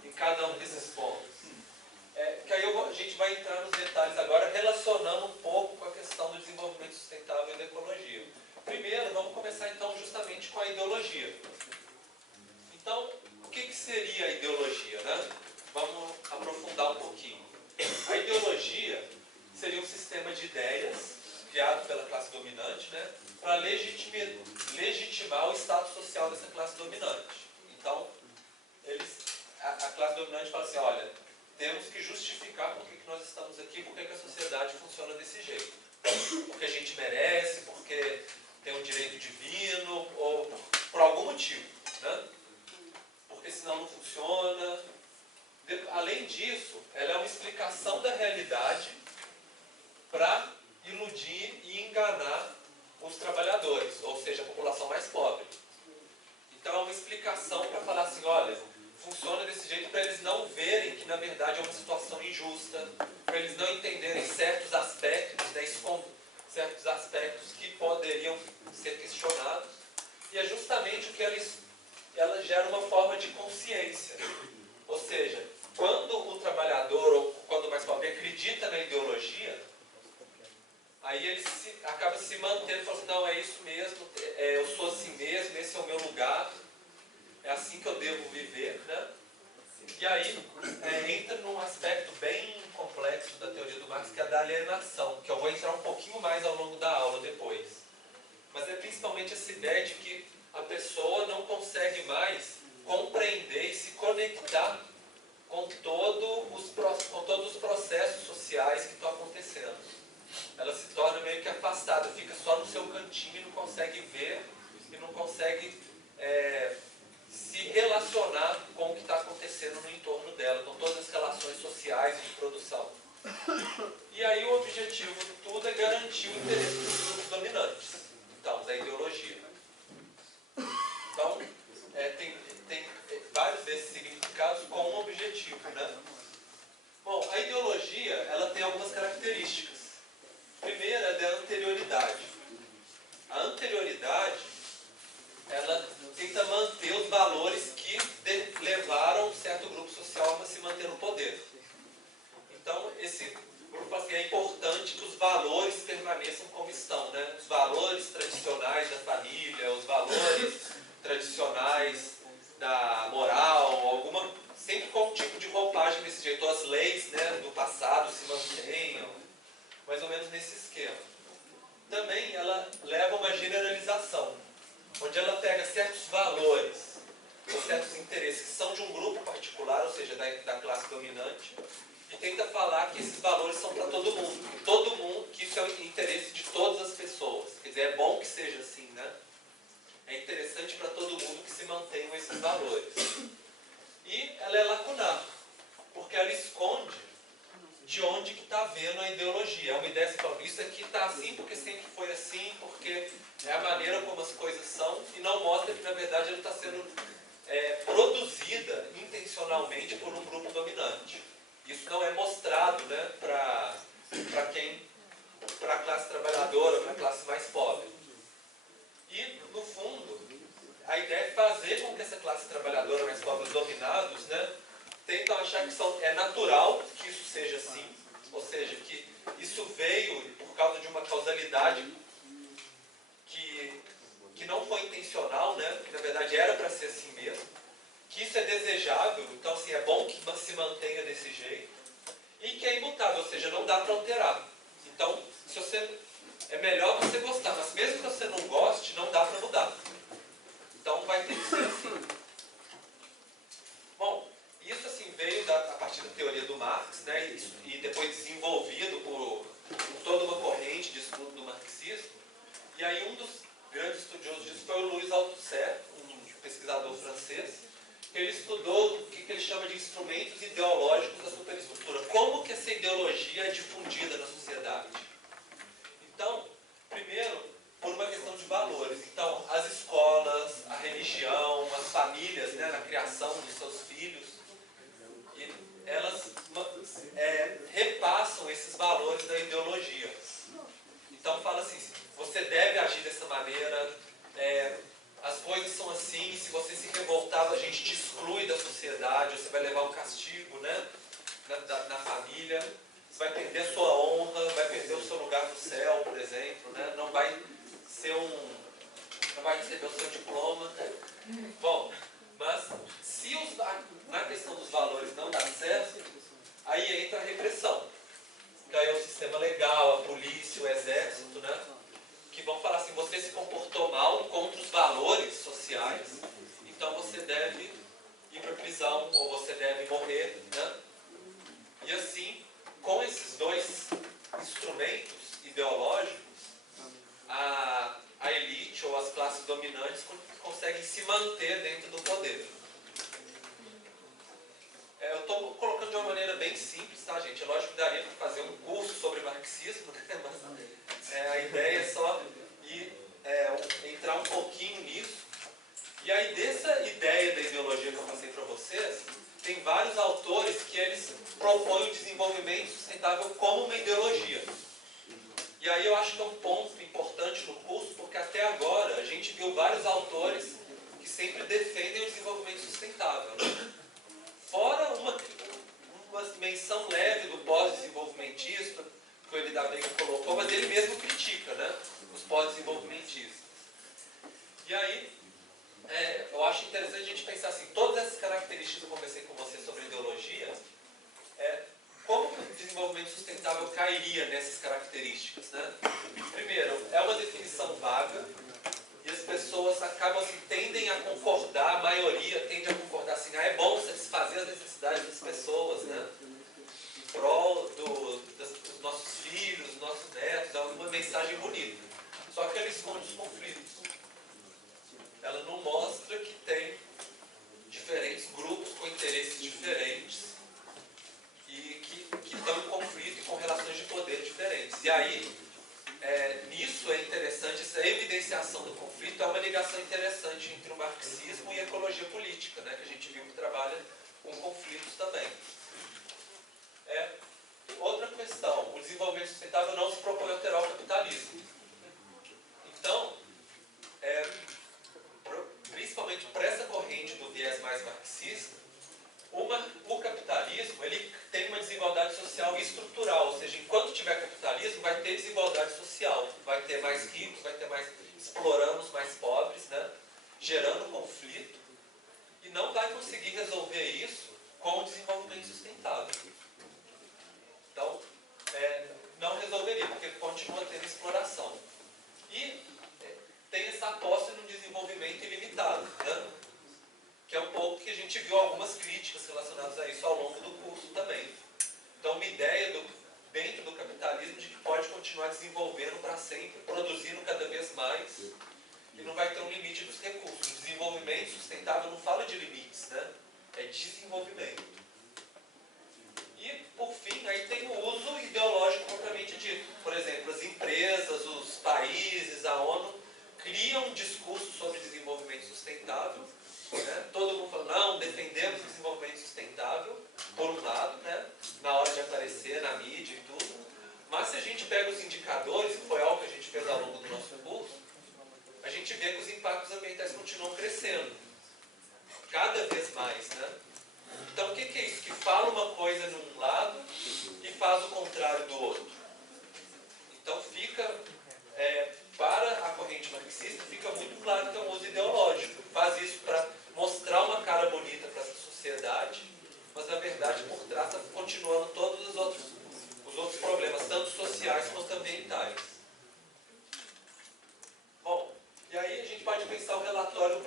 em cada um desses pontos. Que aí a gente vai entrar nos detalhes agora, relacionando um pouco com a questão do desenvolvimento sustentável e da ecologia. Primeiro, vamos começar então justamente com a ideologia. Então, o que seria a ideologia, né? Vamos aprofundar um pouquinho. A ideologia seria um sistema de ideias criado pela classe dominante, né, para legitimar o status social dessa classe dominante. Então, a classe dominante fala assim, olha, temos que justificar por que nós estamos aqui, por que a sociedade funciona desse jeito. Porque a gente merece, porque tem um direito divino, ou por algum motivo, né? Porque senão não funciona. Além disso, ela é uma explicação da realidade para iludir e enganar os trabalhadores, ou seja, a população mais pobre. Então é uma explicação para falar assim, olha, funciona desse jeito para eles não verem que na verdade é uma situação injusta, para eles não entenderem certos aspectos, né, certos aspectos que poderiam ser questionados. E é justamente o que ela gera uma forma de consciência. Ou seja, quando o trabalhador, ou quando o mais pobre, acredita na ideologia, aí ele acaba se mantendo e fala assim, não, é isso mesmo, eu sou assim mesmo, esse é o meu lugar, é assim que eu devo viver, né? E aí entra num aspecto bem complexo da teoria do Marx, que é a da alienação, que eu vou entrar um pouquinho mais ao longo da aula depois. Mas é principalmente essa ideia de que a pessoa não consegue mais compreender e se conectar com todos os processos sociais que estão acontecendo. Ela se torna meio que afastada, fica só no seu cantinho e não consegue ver e não consegue se relacionar com o que está acontecendo no entorno dela, com todas as relações sociais e de produção. E aí o objetivo de tudo é garantir o interesse dos grupos dominantes, então, da ideologia. Então, tem vários desses significados com um objetivo, né? Bom, a ideologia, ela tem algumas características. Primeiro é da anterioridade. A anterioridade, ela tenta manter os valores que levaram um certo grupo social a se manter no poder. Então, esse grupo assim, é importante que os valores permaneçam como estão, né? Os valores tradicionais da família, os valores tradicionais da moral, sempre com um tipo de roupagem desse jeito. As leis, né, do passado se mantenham, mais ou menos nesse esquema. Também ela leva uma generalização, onde ela pega certos valores ou certos interesses que são de um grupo particular, ou seja, da classe dominante, e tenta falar que esses valores são para todo mundo, que isso é o interesse de todas as pessoas. Quer dizer, é bom que seja assim, né? É interessante para todo mundo que se mantenham esses valores. E ela é lacunar, porque ela esconde de onde que está vendo a ideologia. É uma ideia assim, isso aqui está assim porque sempre foi assim, porque é a maneira como as coisas são, e não mostra que, na verdade, ela está sendo produzida intencionalmente por um grupo dominante. Isso não é mostrado, né, para a classe trabalhadora, para a classe mais pobre. E, no fundo, a ideia é fazer com que essa classe trabalhadora mais pobre, os dominados, né, tentam achar que é natural que isso seja assim, ou seja, que isso veio por causa de uma causalidade que não foi intencional, né, que na verdade era para ser assim mesmo, que isso é desejável, então assim, é bom que se mantenha desse jeito, e que é imutável, ou seja, não dá para alterar. Então, é melhor você gostar, mas mesmo que você não goste, não dá para mudar. Então vai ter que ser assim. Bom, isso assim veio a partir da teoria do Marx, né, e depois desenvolvido por toda uma corrente de estudo do marxismo. E aí grande estudioso disso foi o Louis Althusser, um pesquisador francês. Ele estudou o que ele chama de instrumentos ideológicos da superestrutura. Como que essa ideologia é difundida na sociedade? Então, primeiro, por uma questão de valores. Então, as escolas, a religião, as famílias, né, na criação dos seus filhos, elas repassam esses valores da ideologia. Então, fala assim, você deve agir dessa maneira, as coisas são assim, se você se revoltar, a gente te exclui da sociedade, você vai levar um castigo, né, na família, você vai perder a sua honra, vai perder o seu lugar no céu, por exemplo, né, não vai receber o seu diploma. Bom, mas se na questão dos valores não dá certo, aí entra a repressão. Então aí é o sistema legal, a polícia, o exército, né? Que vão falar assim, você se comportou mal contra os valores sociais, então você deve ir para a prisão, ou você deve morrer, né? E assim, com esses dois instrumentos ideológicos, a elite ou as classes dominantes conseguem se manter dentro do poder. Eu estou colocando de uma maneira bem simples, tá, gente? É lógico que daria para fazer um curso sobre marxismo, né? Mas a ideia é só entrar um pouquinho nisso. E aí, dessa ideia da ideologia que eu passei para vocês, tem vários autores que eles propõem o desenvolvimento sustentável como uma ideologia. E aí eu acho que é um ponto importante no curso, porque até agora a gente viu vários autores que sempre defendem o desenvolvimento sustentável, né? Fora uma menção leve do pós-desenvolvimentista, que o Elida Veiga colocou, mas ele mesmo critica, né, os pós-desenvolvimentistas. E aí, eu acho interessante a gente pensar assim, todas essas características que eu conversei com você sobre ideologia, como que o desenvolvimento sustentável cairia nessas características, né? Primeiro, é uma definição vaga, e as pessoas acabam assim, tendem a concordar, a maioria tende a concordar assim, é bom satisfazer as necessidades das pessoas, né? Em prol dos nossos filhos, dos nossos netos, é uma mensagem bonita. Só que ela esconde os conflitos. Ela não mostra que tem diferentes grupos com interesses diferentes e que estão em conflito e com relações de poder diferentes. E aí, nisso é interessante, essa evidenciação do conflito é uma ligação interessante entre o marxismo e a ecologia política, né, que a gente viu que trabalha com conflitos também. Outra questão, o desenvolvimento sustentável não se propõe a alterar o capitalismo. Então, principalmente para essa corrente do viés mais marxista, o capitalismo ele tem uma desigualdade social estrutural, ou seja, enquanto tiver capitalismo vai ter desigualdade social, vai ter mais ricos, vai ter mais explorando os mais pobres, né, gerando conflito, e não vai conseguir resolver isso com o desenvolvimento sustentável. Então, não resolveria, porque continua tendo exploração. E tem essa aposta no desenvolvimento ilimitado, né? Que é um pouco que a gente viu algumas críticas relacionadas a isso ao longo do curso também. Então, uma ideia dentro do capitalismo de que pode continuar desenvolvendo para sempre, produzindo cada vez mais, e não vai ter um limite dos recursos. O desenvolvimento sustentável não fala de limites, né? É desenvolvimento. E, por fim, aí tem o uso ideológico propriamente dito. Por exemplo, as empresas, os países, a ONU, criam um discurso sobre desenvolvimento sustentável, né? Todo mundo fala, não, defendemos o desenvolvimento sustentável, por um lado, né? Na hora de aparecer na mídia e tudo. Mas se a gente pega os indicadores, que foi algo que a gente fez ao longo do nosso curso, a gente vê que os impactos ambientais continuam crescendo. Cada vez mais, né? Então, o que é isso? Que fala uma coisa num lado e faz o contrário do outro. Então, para a corrente marxista, fica muito claro que é um uso ideológico. Faz isso para mostrar uma cara bonita para essa sociedade, mas, na verdade, por trás está continuando todos os outros problemas, tanto sociais quanto ambientais. Bom, e aí a gente pode pensar o relatório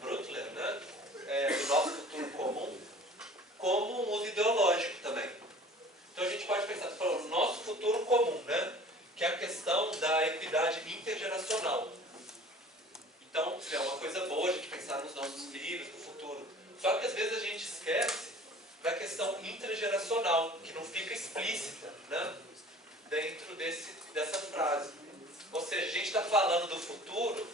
Brundtland, né, do nosso futuro comum, como um uso ideológico também. Então a gente pode pensar, o nosso futuro comum, né, que é a questão da equidade intergeracional. intergeracional, que não fica explícita, né, dentro dessa frase. Ou seja, a gente está falando do futuro,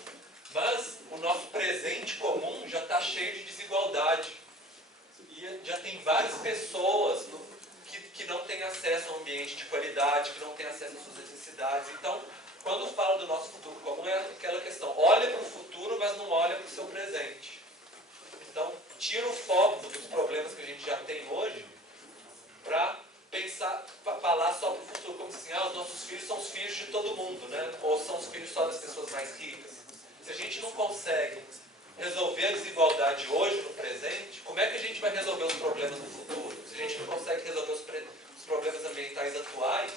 mas o nosso presente comum já está cheio de desigualdade. E já tem várias pessoas que não têm acesso a um ambiente de qualidade, que não têm acesso às suas necessidades. Então, quando falo do nosso futuro comum, é aquela questão, olha para o futuro, mas não olha para o seu presente. Então, tira o foco dos problemas que a gente já tem hoje para pensar, para falar só para o futuro, como assim, os nossos filhos são os filhos de todo mundo, né? Ou são os filhos só das pessoas mais ricas. Se a gente não consegue resolver a desigualdade hoje, no presente, como é que a gente vai resolver os problemas no futuro? Se a gente não consegue resolver os problemas ambientais atuais,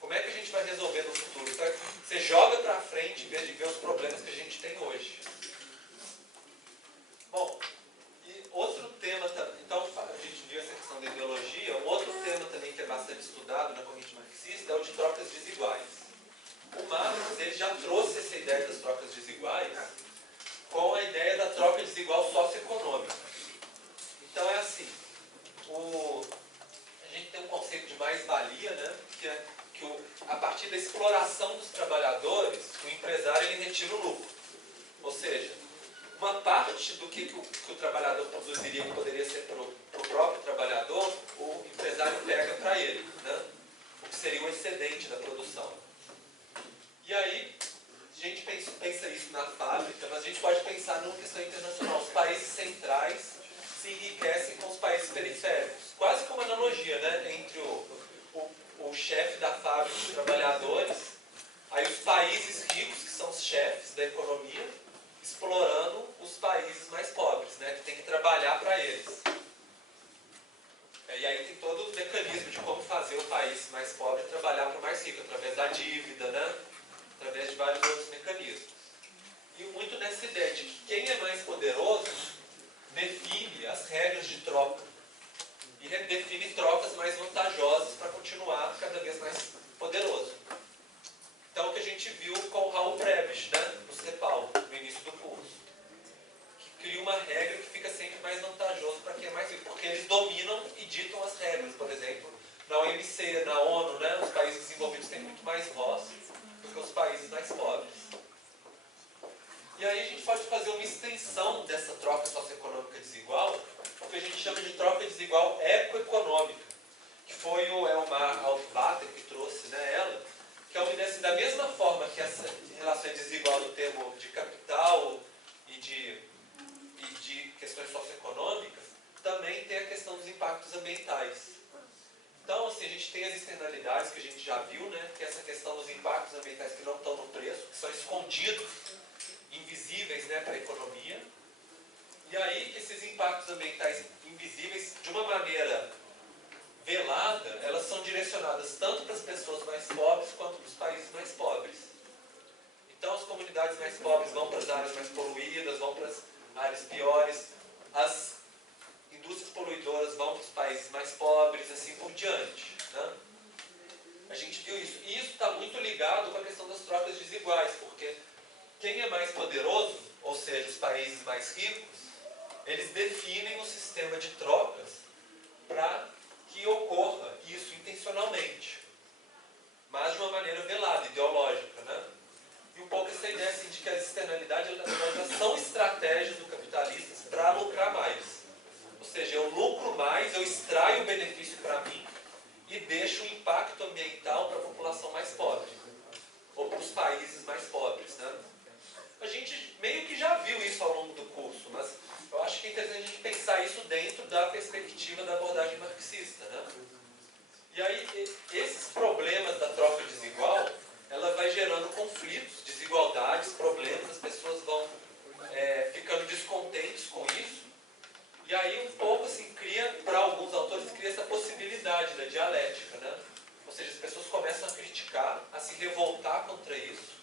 como é que a gente vai resolver no futuro? Então, você joga para frente em vez de ver os problemas que a gente tem hoje. Bom, e outro tema, então a gente viu essa questão da ideologia, um outro tema também que é bastante estudado na corrente marxista é o de trocas desiguais. O Marx ele já trouxe essa ideia das trocas desiguais com a ideia da troca desigual socioeconômica. Então é assim, a gente tem um conceito de mais-valia, né, que é que a partir da exploração dos trabalhadores, o empresário ele retira o lucro. Ou seja, uma parte do que o trabalhador produziria que poderia ser para o próprio trabalhador, o empresário pega para ele, né, o que seria o excedente da produção. E aí, a gente pensa isso na fábrica, mas a gente pode pensar numa questão internacional. Os países centrais se enriquecem com os países periféricos. Quase como uma analogia, né, entre o chefe da fábrica e os trabalhadores, aí os países ricos, que são os chefes da economia, explorando os países mais pobres, né, que tem que trabalhar para eles. E aí tem todo o mecanismo de como fazer o país mais pobre trabalhar para o mais rico, através da dívida, né, através de vários outros mecanismos. E muito nessa ideia de que quem é mais poderoso define as regras de troca e define trocas mais vantajosas para continuar cada vez mais poderoso. Então, o que a gente viu com o Raul Prebisch, né, no CEPAL, no início do curso, que cria uma regra que fica sempre mais vantajoso para quem é mais rico, porque eles dominam e ditam as regras. Por exemplo, na OMC, na ONU, né, os países desenvolvidos têm muito mais voz do que os países mais pobres. E aí a gente pode fazer uma extensão dessa troca socioeconômica desigual, o que a gente chama de troca desigual ecoeconômica, que foi o Elmar Altbacher que trouxe, né, ela, que é uma ideia assim, da mesma forma que essa relação é desigual no termo de capital e de questões socioeconômicas, também tem a questão dos impactos ambientais. Então, assim, a gente tem as externalidades que a gente já viu, né, que é essa questão dos impactos ambientais que não estão no preço, que são escondidos, invisíveis, né, para a economia. E aí, esses impactos ambientais invisíveis, de uma maneira velada, elas são direcionadas tanto para as pessoas mais pobres quanto para os países mais pobres. Então, as comunidades mais pobres vão para as áreas mais poluídas, vão para as áreas piores, as indústrias poluidoras vão para os países mais pobres, assim por diante, né? A gente viu isso. E isso está muito ligado com a questão das trocas desiguais, porque quem é mais poderoso, ou seja, os países mais ricos, eles definem um sistema de trocas para que ocorra isso intencionalmente, mas de uma maneira velada, ideológica, né? E um pouco essa ideia assim, de que as externalidades elas são estratégias do capitalista para lucrar mais. Ou seja, eu lucro mais, eu extraio o benefício para mim e deixo o impacto ambiental para a população mais pobre, ou para os países mais pobres, né? A gente meio que já viu isso ao longo do curso, mas eu acho que é interessante a gente pensar isso dentro da perspectiva da abordagem marxista, né? E aí, esses problemas da troca desigual, ela vai gerando conflitos, desigualdades, problemas, as pessoas vão ficando descontentes com isso. E aí, um pouco assim, para alguns autores, cria essa possibilidade da dialética, né? Ou seja, as pessoas começam a criticar, a se revoltar contra isso.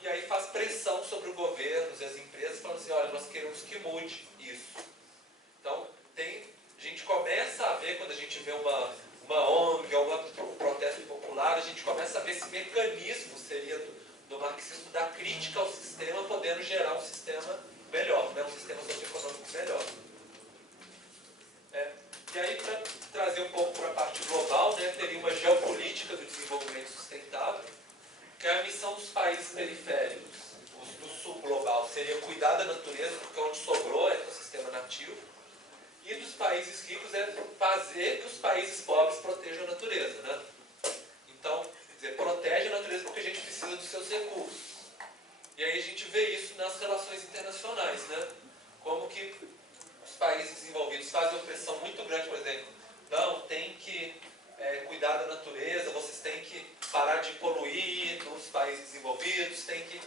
E aí faz pressão sobre o governo e as empresas, falando assim, olha, nós queremos que mude isso. Então, a gente começa a ver, quando a gente vê uma ONG, um protesto popular, a gente começa a ver esse mecanismo, seria do marxismo, da crítica ao sistema, podendo gerar um sistema melhor, né, um sistema socioeconômico melhor. E aí, para trazer seria cuidar da natureza, porque onde sobrou é ecossistema nativo. E dos países ricos é fazer que os países pobres protejam a natureza, né? Então, quer dizer, protege a natureza porque a gente precisa dos seus recursos. E aí a gente vê isso nas relações internacionais, né? Como que os países desenvolvidos fazem uma pressão muito grande, por exemplo, não, tem que cuidar da natureza, vocês têm que parar de poluir nos países desenvolvidos, tem que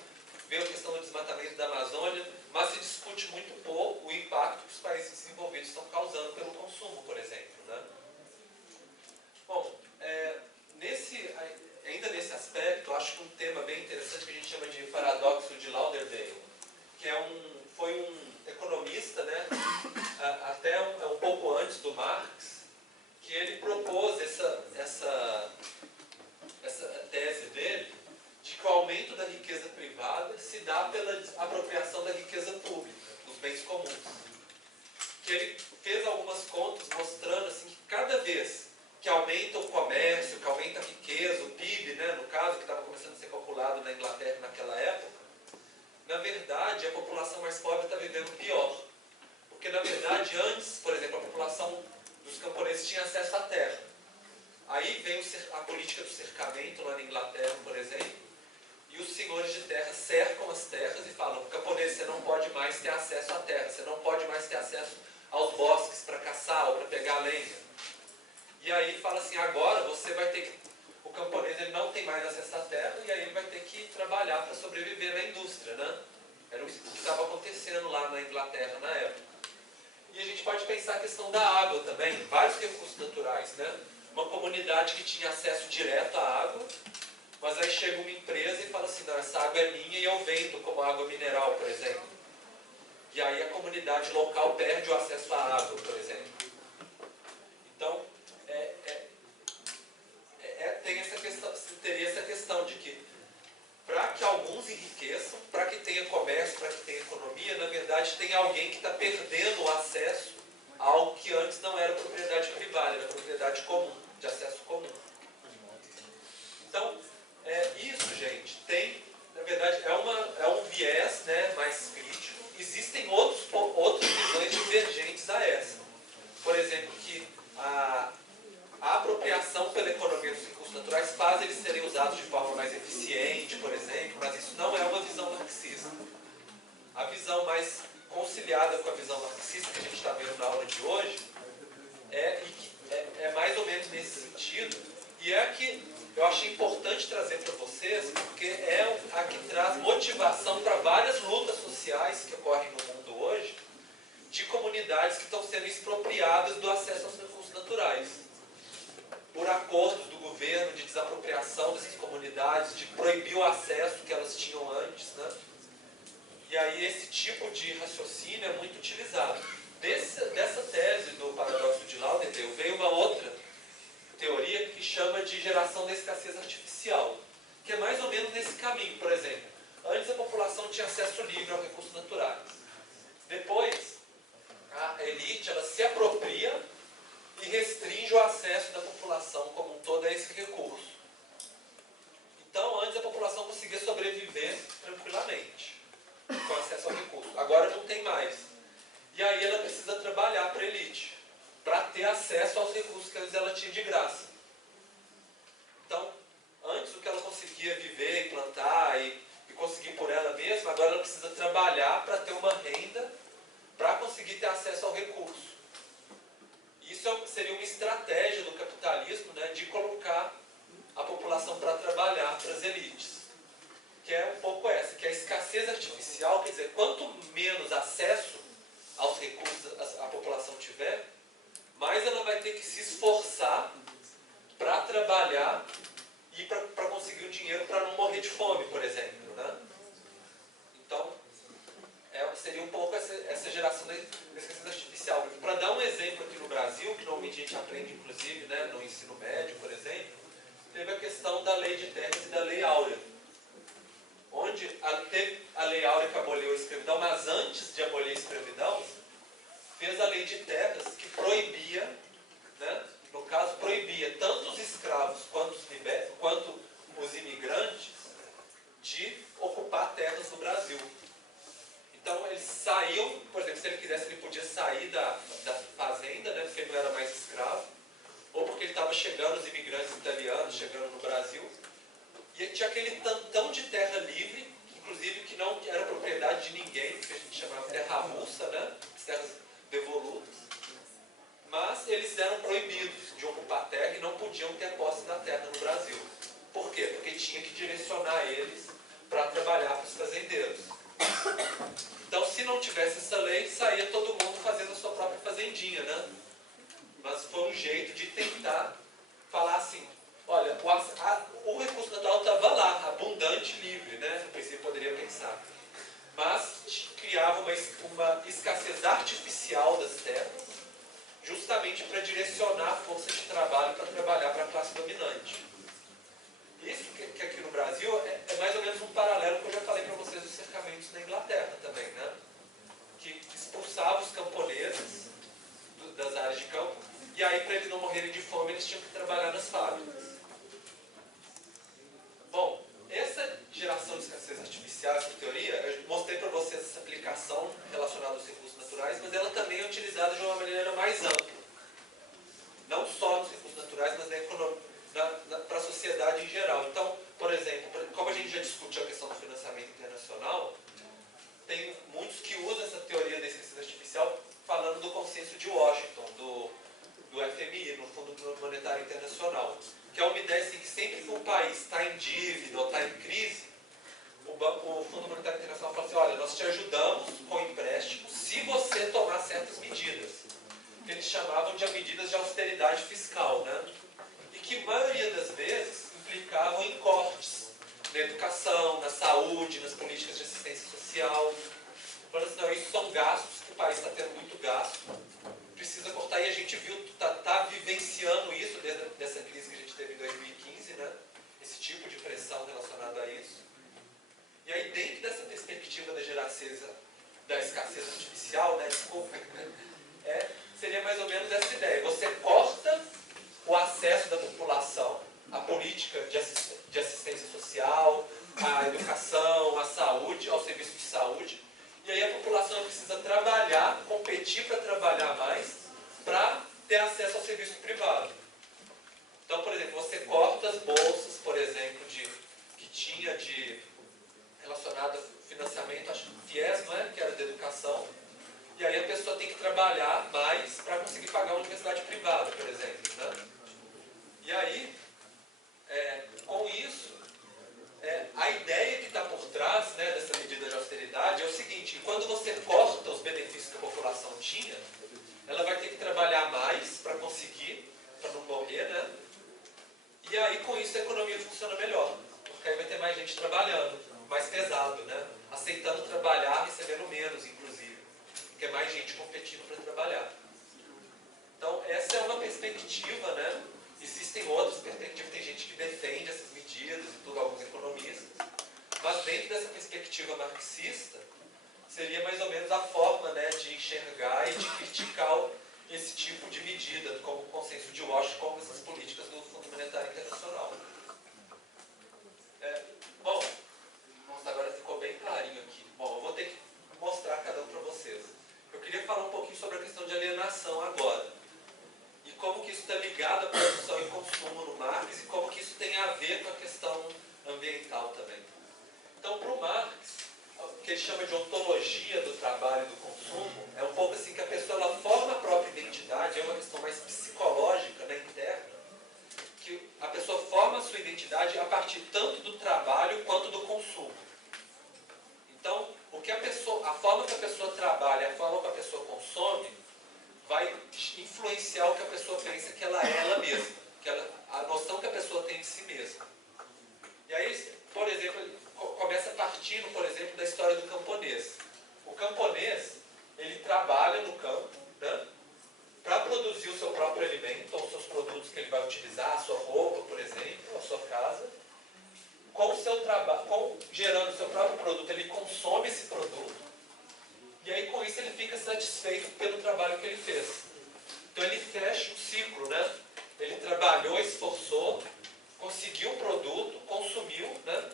ver a questão do desmatamento da Amazônia, mas se discute muito pouco o impacto que os países desenvolvidos estão causando pelo consumo, por exemplo, né? Bom, ainda nesse aspecto, acho que um tema bem interessante que a gente chama de paradoxo de Lauderdale, que foi um economista, né, até um pouco antes do Marx, que ele propôs essa tese dele de que o aumento da riqueza privada se dá pela apropriação da riqueza pública, dos bens comuns. Que ele fez algumas contas mostrando assim, que cada vez que aumenta o comércio, que aumenta a riqueza, o PIB, né, no caso, que estava começando a ser calculado na Inglaterra naquela época, na verdade, a população mais pobre está vivendo pior. Porque, na verdade, antes, por exemplo, a população dos camponeses tinha acesso à terra. Aí vem a política do cercamento lá na Inglaterra, por exemplo, e os senhores de terra cercam as terras e falam, camponês, você não pode mais ter acesso à terra, você não pode mais ter acesso aos bosques para caçar ou para pegar lenha. E aí fala assim, agora você vai ter que... O camponês ele não tem mais acesso à terra e aí ele vai ter que trabalhar para sobreviver na indústria, né? Era o que estava acontecendo lá na Inglaterra na época. E a gente pode pensar a questão da água também, vários recursos naturais, né? Uma comunidade que tinha acesso direto à água, mas aí chega uma empresa e fala assim, não, essa água é minha e eu vendo como água mineral, por exemplo. E aí a comunidade local perde o acesso à água, por exemplo. Então, teria essa questão de que, para que alguns enriqueçam, para que tenha comércio, para que tenha economia, na verdade tem alguém que está perdendo o acesso a algo que antes não era propriedade privada, era propriedade comum, de acesso comum. Então, isso, gente, na verdade, é um viés, né, mais crítico. Existem outras visões divergentes a essa. Por exemplo, que a apropriação pela economia dos recursos naturais faz eles serem usados de forma mais eficiente, por exemplo, mas isso não é uma visão marxista. A visão mais conciliada com a visão marxista que a gente está vendo na aula de hoje é mais ou menos nesse sentido, e é a que eu achei importante trazer para vocês, porque é a que traz motivação para várias lutas sociais que ocorrem no mundo hoje, de comunidades que estão sendo expropriadas do acesso aos recursos naturais, por acordos do governo de desapropriação dessas comunidades, de proibir o acesso que elas tinham antes, né? E aí esse tipo de raciocínio é muito utilizado. Dessa tese do paradoxo de Lauderdale veio uma outra teoria que chama de geração da escassez artificial, que é mais ou menos nesse caminho. Por exemplo, antes a população tinha acesso livre aos recursos naturais. Depois, a elite ela se apropria e restringe o acesso da população como um todo a esse recurso. Então, antes a população conseguia sobreviver tranquilamente, com acesso ao recurso. Agora não tem mais. E aí ela precisa trabalhar para a elite, para ter acesso aos recursos que antes ela tinha de graça. Então, antes o que ela conseguia viver e plantar e conseguir por ela mesma, agora ela precisa trabalhar para ter uma renda, para conseguir ter acesso ao recurso. Isso seria uma estratégia do capitalismo, né, de colocar a população para trabalhar para as elites. Que é um pouco essa, que a escassez artificial, quer dizer, quanto menos acesso aos recursos a população tiver, mais ela vai ter que se esforçar para trabalhar e para conseguir o dinheiro para não morrer de fome, por exemplo, né? Então, seria um pouco essa geração da escassez artificial. Para dar um exemplo aqui no Brasil, que normalmente a gente aprende, inclusive, né, no ensino médio, por exemplo, teve a questão da lei de terras e da lei áurea, onde teve a lei áurea que aboliu a escravidão, mas antes de abolir a escravidão, fez a lei de terras que proibia, né, no caso, proibia tanto os escravos quanto os imigrantes de ocupar terras no Brasil. quisesse, ele podia sair da fazenda, né, porque ele não era mais escravo, ou porque ele estava chegando, os imigrantes italianos chegando no Brasil, e tinha aquele tantão de terra livre, inclusive que não era propriedade de ninguém, que a gente chamava de terra avulsa, né, terras devolutas, mas eles eram proibidos de ocupar a terra e não podiam ter posse na terra no Brasil. Por quê? Porque tinha que direcionar eles para trabalhar para os fazendeiros. Então, se não tivesse essa lei, saía todo mundo fazendo a sua própria fazendinha, né? Mas foi um jeito de tentar falar assim, olha, o recurso natural estava lá, abundante, livre, né? No princípio poderia pensar. Mas criava uma escassez artificial das terras, justamente para direcionar a força de trabalho para trabalhar para a classe dominante. Isso que aqui no Brasil é mais ou menos um paralelo que eu já falei para vocês dos cercamentos na Inglaterra também, né? Que expulsava os camponeses das áreas de campo, e aí para eles não morrerem de fome eles tinham que trabalhar nas fábricas. Bom, essa geração de escassez artificial, essa teoria, eu mostrei para vocês essa aplicação relacionada aos recursos naturais, mas ela também é utilizada de uma maneira mais ampla. Não só nos recursos naturais, mas na economia, para a sociedade em geral. Então, por exemplo, como a gente já discutiu a questão do financiamento internacional, tem muitos que usam essa teoria da escassez artificial falando do consenso de Washington, do FMI, no Fundo Monetário Internacional, que é uma ideia assim, que sempre que um país está em dívida ou está em crise, o Fundo Monetário Internacional fala assim, olha, nós te ajudamos com empréstimo se você tomar certas medidas, que eles chamavam de medidas de austeridade fiscal, né? E que, a maioria das vezes, implicavam em cortes na educação, na saúde, nas políticas de assistência social. Falando assim, não, isso são gastos, que o país está tendo muito gasto, precisa cortar, e a gente viu, está vivenciando isso desde dessa crise que a gente teve em 2015, né? Esse tipo de pressão relacionada a isso. E aí, dentro dessa perspectiva da escassez artificial, né, desculpa, seria mais ou menos essa ideia. Você corta o acesso da população à política de assistência social, à educação, à saúde, ao serviço de saúde, e aí a população precisa trabalhar, competir para trabalhar mais, para ter acesso ao serviço privado. Então, por exemplo, você corta as bolsas, por exemplo, que tinha relacionado a financiamento, acho que FIES, não é? Que era de educação, e aí a pessoa tem que trabalhar mais para conseguir pagar uma universidade privada, por exemplo, né? E aí, com isso, a ideia que está por trás, né, dessa medida de austeridade é o seguinte: quando você corta os benefícios que a população tinha, ela vai ter que trabalhar mais para conseguir, para não morrer, né? E aí, com isso, a economia funciona melhor, porque aí vai ter mais gente trabalhando, mais pesado, né? Aceitando trabalhar, recebendo menos, inclusive, porque é mais gente competindo para trabalhar. Então, essa é uma perspectiva, né? Existem outras perspectivas, tem gente que defende essas medidas e tudo, alguns economistas, mas dentro dessa perspectiva marxista, seria mais ou menos a forma, né, de enxergar e de criticar esse tipo de medida, como o consenso de Washington, como essas políticas do Fundo Monetário Internacional. Bom, agora ficou bem clarinho aqui. Bom, eu vou ter que mostrar cada um para vocês. Eu queria falar um pouquinho sobre a questão de alienação agora. E como que isso está ligado à produção e consumo no Marx, e como que isso tem a ver com a questão ambiental também. Então, para o Marx, o que ele chama de ontologia do trabalho e do consumo, é um pouco assim que a pessoa ela forma a própria identidade, é uma questão mais psicológica, né, interna, que a pessoa forma a sua identidade a partir tanto do trabalho quanto do consumo. Então, a forma que a pessoa trabalha, a forma que a pessoa consome, vai influenciar o que a pessoa pensa que ela é ela mesma, a noção que a pessoa tem de si mesma. E aí, por exemplo, ele começa partindo, por exemplo, da história do camponês. O camponês, ele trabalha no campo, né, para produzir o seu próprio alimento, ou os seus produtos que ele vai utilizar, a sua roupa, por exemplo, a sua casa. Com o seu trabalho, gerando o seu próprio produto, ele consome esse produto, e aí com isso ele fica satisfeito pelo trabalho que ele fez. Então ele fecha um ciclo, né? Ele trabalhou, esforçou, conseguiu um produto, consumiu, né?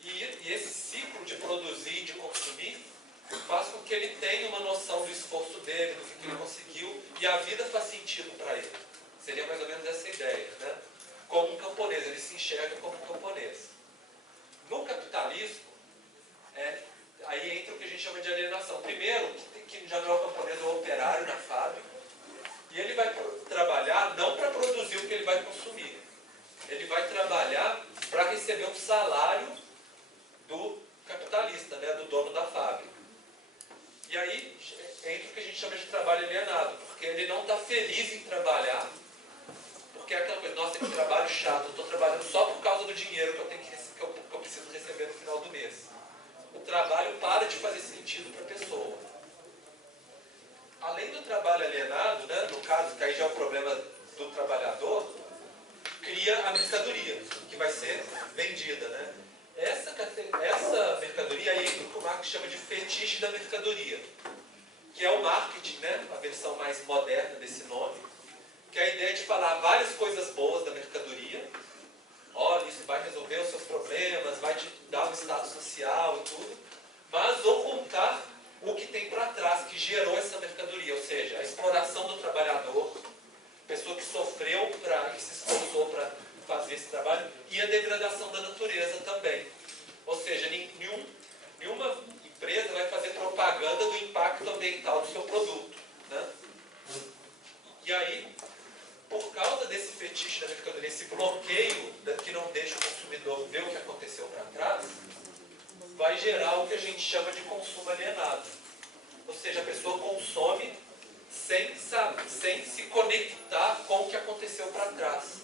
E esse ciclo de produzir e de consumir faz com que porque ele tem uma noção do esforço dele, do que ele conseguiu, e a vida faz sentido para ele. Seria mais ou menos essa ideia, né? Como um camponês, ele se enxerga como um camponês. No capitalismo, aí entra o que a gente chama de alienação. Primeiro, que já não é o camponês, é o operário na fábrica, e ele vai trabalhar não para produzir o que ele vai consumir. Ele vai trabalhar para receber um salário do capitalista, né, do dono da fábrica. E aí entra o que a gente chama de trabalho alienado, porque ele não está feliz em trabalhar, porque é aquela coisa, nossa, que trabalho chato, eu estou trabalhando só por causa do dinheiro que eu preciso receber no final do mês. O trabalho para de fazer sentido para a pessoa. Além do trabalho alienado, né, no caso, que aí já é o problema do trabalhador, cria a mercadoria, que vai ser vendida, né? Essa mercadoria aí é o que o Marx chama de fetiche da mercadoria, que é o marketing, né? A versão mais moderna desse nome, que é a ideia de falar várias coisas boas da mercadoria. Olha, isso vai resolver os seus problemas, vai te dar um status social e tudo, mas ocultar o que tem para trás, que gerou essa mercadoria, ou seja, a exploração do trabalhador, pessoa que sofreu, que se esforçou para fazer esse trabalho, e a degradação da natureza também. Ou seja, nenhuma empresa vai fazer propaganda do impacto ambiental do seu produto, né? E aí, por causa desse fetiche da mercadoria, esse bloqueio que não deixa o consumidor ver o que aconteceu para trás, vai gerar o que a gente chama de consumo alienado. Ou seja, a pessoa consome sem se conectar com o que aconteceu para trás.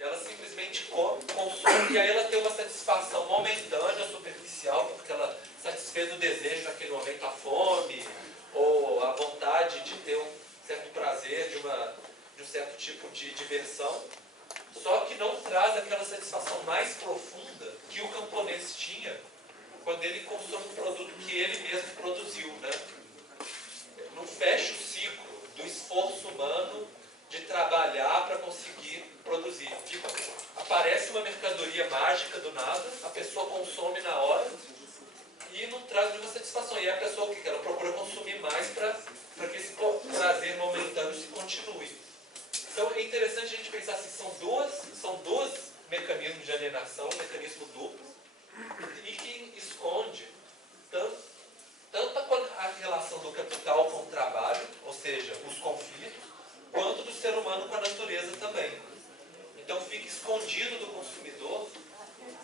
Ela simplesmente consome e aí ela tem uma satisfação momentânea, superficial, porque ela satisfez o desejo naquele momento, a fome, ou a vontade de ter um certo prazer, de um certo tipo de diversão, só que não traz aquela satisfação mais profunda que o camponês tinha quando ele consome um produto que ele mesmo produziu, né? Não fecha o ciclo do esforço humano de trabalhar para conseguir produzir. Tipo, aparece uma mercadoria mágica do nada, a pessoa consome na hora e não traz nenhuma satisfação. E aí a pessoa o que ela procura consumir mais para que esse prazer momentâneo se continue. Então é interessante a gente pensar assim, são dois mecanismos de alienação, um mecanismo duplo, e que esconde tanto a relação do capital com o trabalho, ou seja, os conflitos, quanto do ser humano com a natureza também. Então fica escondido do consumidor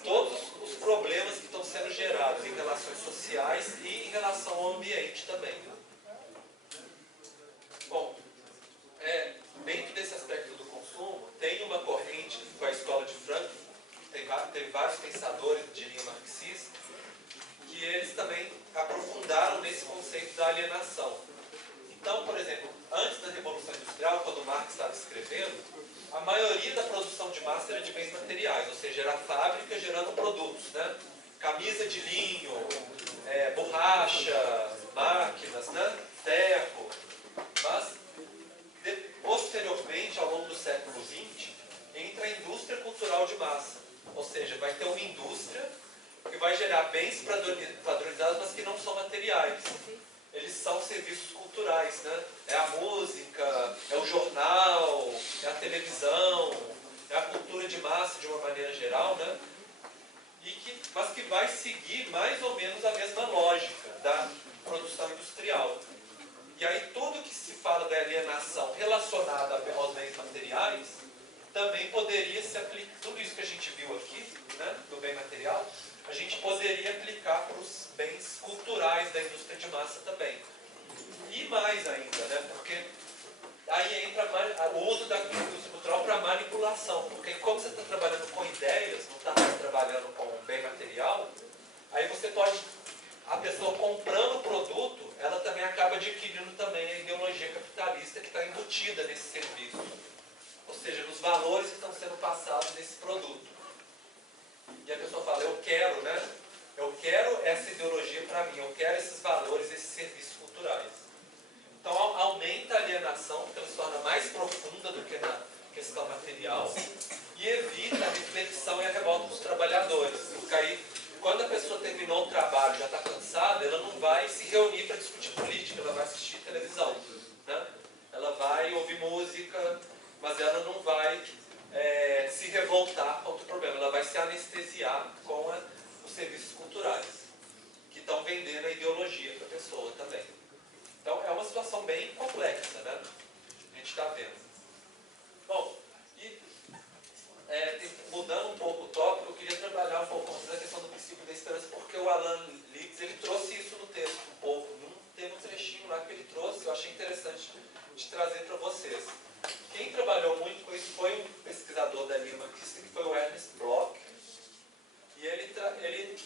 todos os problemas que estão sendo gerados em relações sociais e em relação ao ambiente também. Bom, dentro desse aspecto do consumo, tem uma corrente com a escola de Frankfurt, tem vários pensadores de linha marxista, que eles também aprofundaram nesse conceito da alienação. Então, por exemplo, antes da Revolução Industrial, quando Marx estava escrevendo, a maioria da produção de massa era de bens materiais, ou seja, era a fábrica gerando produtos, né? Camisa de linho, borracha, máquinas, né? Ferro. Mas, posteriormente, ao longo do século XX, entra a indústria cultural de massa. Ou seja, vai ter uma indústria que vai gerar bens padronizados, mas que não são materiais. Eles são serviços culturais, né? É a música, é o jornal, é a televisão, é a cultura de massa de uma maneira geral, né? Mas que vai seguir mais ou menos a mesma lógica da produção industrial. E aí tudo que se fala da alienação relacionada aos bens materiais também poderia se aplicar, tudo isso que a gente viu aqui, né, do bem material, a gente poderia aplicar para os bens culturais da indústria de massa também. E mais ainda, né, porque aí entra o uso da indústria cultural para manipulação, porque como você está trabalhando com ideias, não está mais trabalhando com bem material, aí você pode, a pessoa comprando o produto, ela também acaba adquirindo também a ideologia capitalista que está embutida nesse serviço. Ou seja, nos valores que estão sendo passados nesse produto. E a pessoa fala, eu quero, né? Eu quero essa ideologia para mim, eu quero esses valores, esses serviços culturais. Então aumenta a alienação, porque ela se torna mais profunda do que na questão material, e evita a reflexão e a revolta dos trabalhadores. Porque aí, quando a pessoa terminou o trabalho, já está cansada, ela não vai vai se reunir para discutir política, ela vai assistir televisão, né? Ela vai ouvir música, mas ela não vai se revoltar contra o problema, ela vai se anestesiar com os serviços culturais, que estão vendendo a ideologia para a pessoa também. Então é uma situação bem complexa, né? A gente está vendo. Bom, e mudando um pouco o tópico, eu queria trabalhar um pouco na questão do princípio da esperança, porque o Alan Leeds, ele trouxe isso no texto um pouco. Tem um trechinho lá que ele trouxe, eu achei interessante de trazer para vocês. Quem trabalhou muito com isso foi um pesquisador da linha marxista, que foi o Ernest Bloch, e ele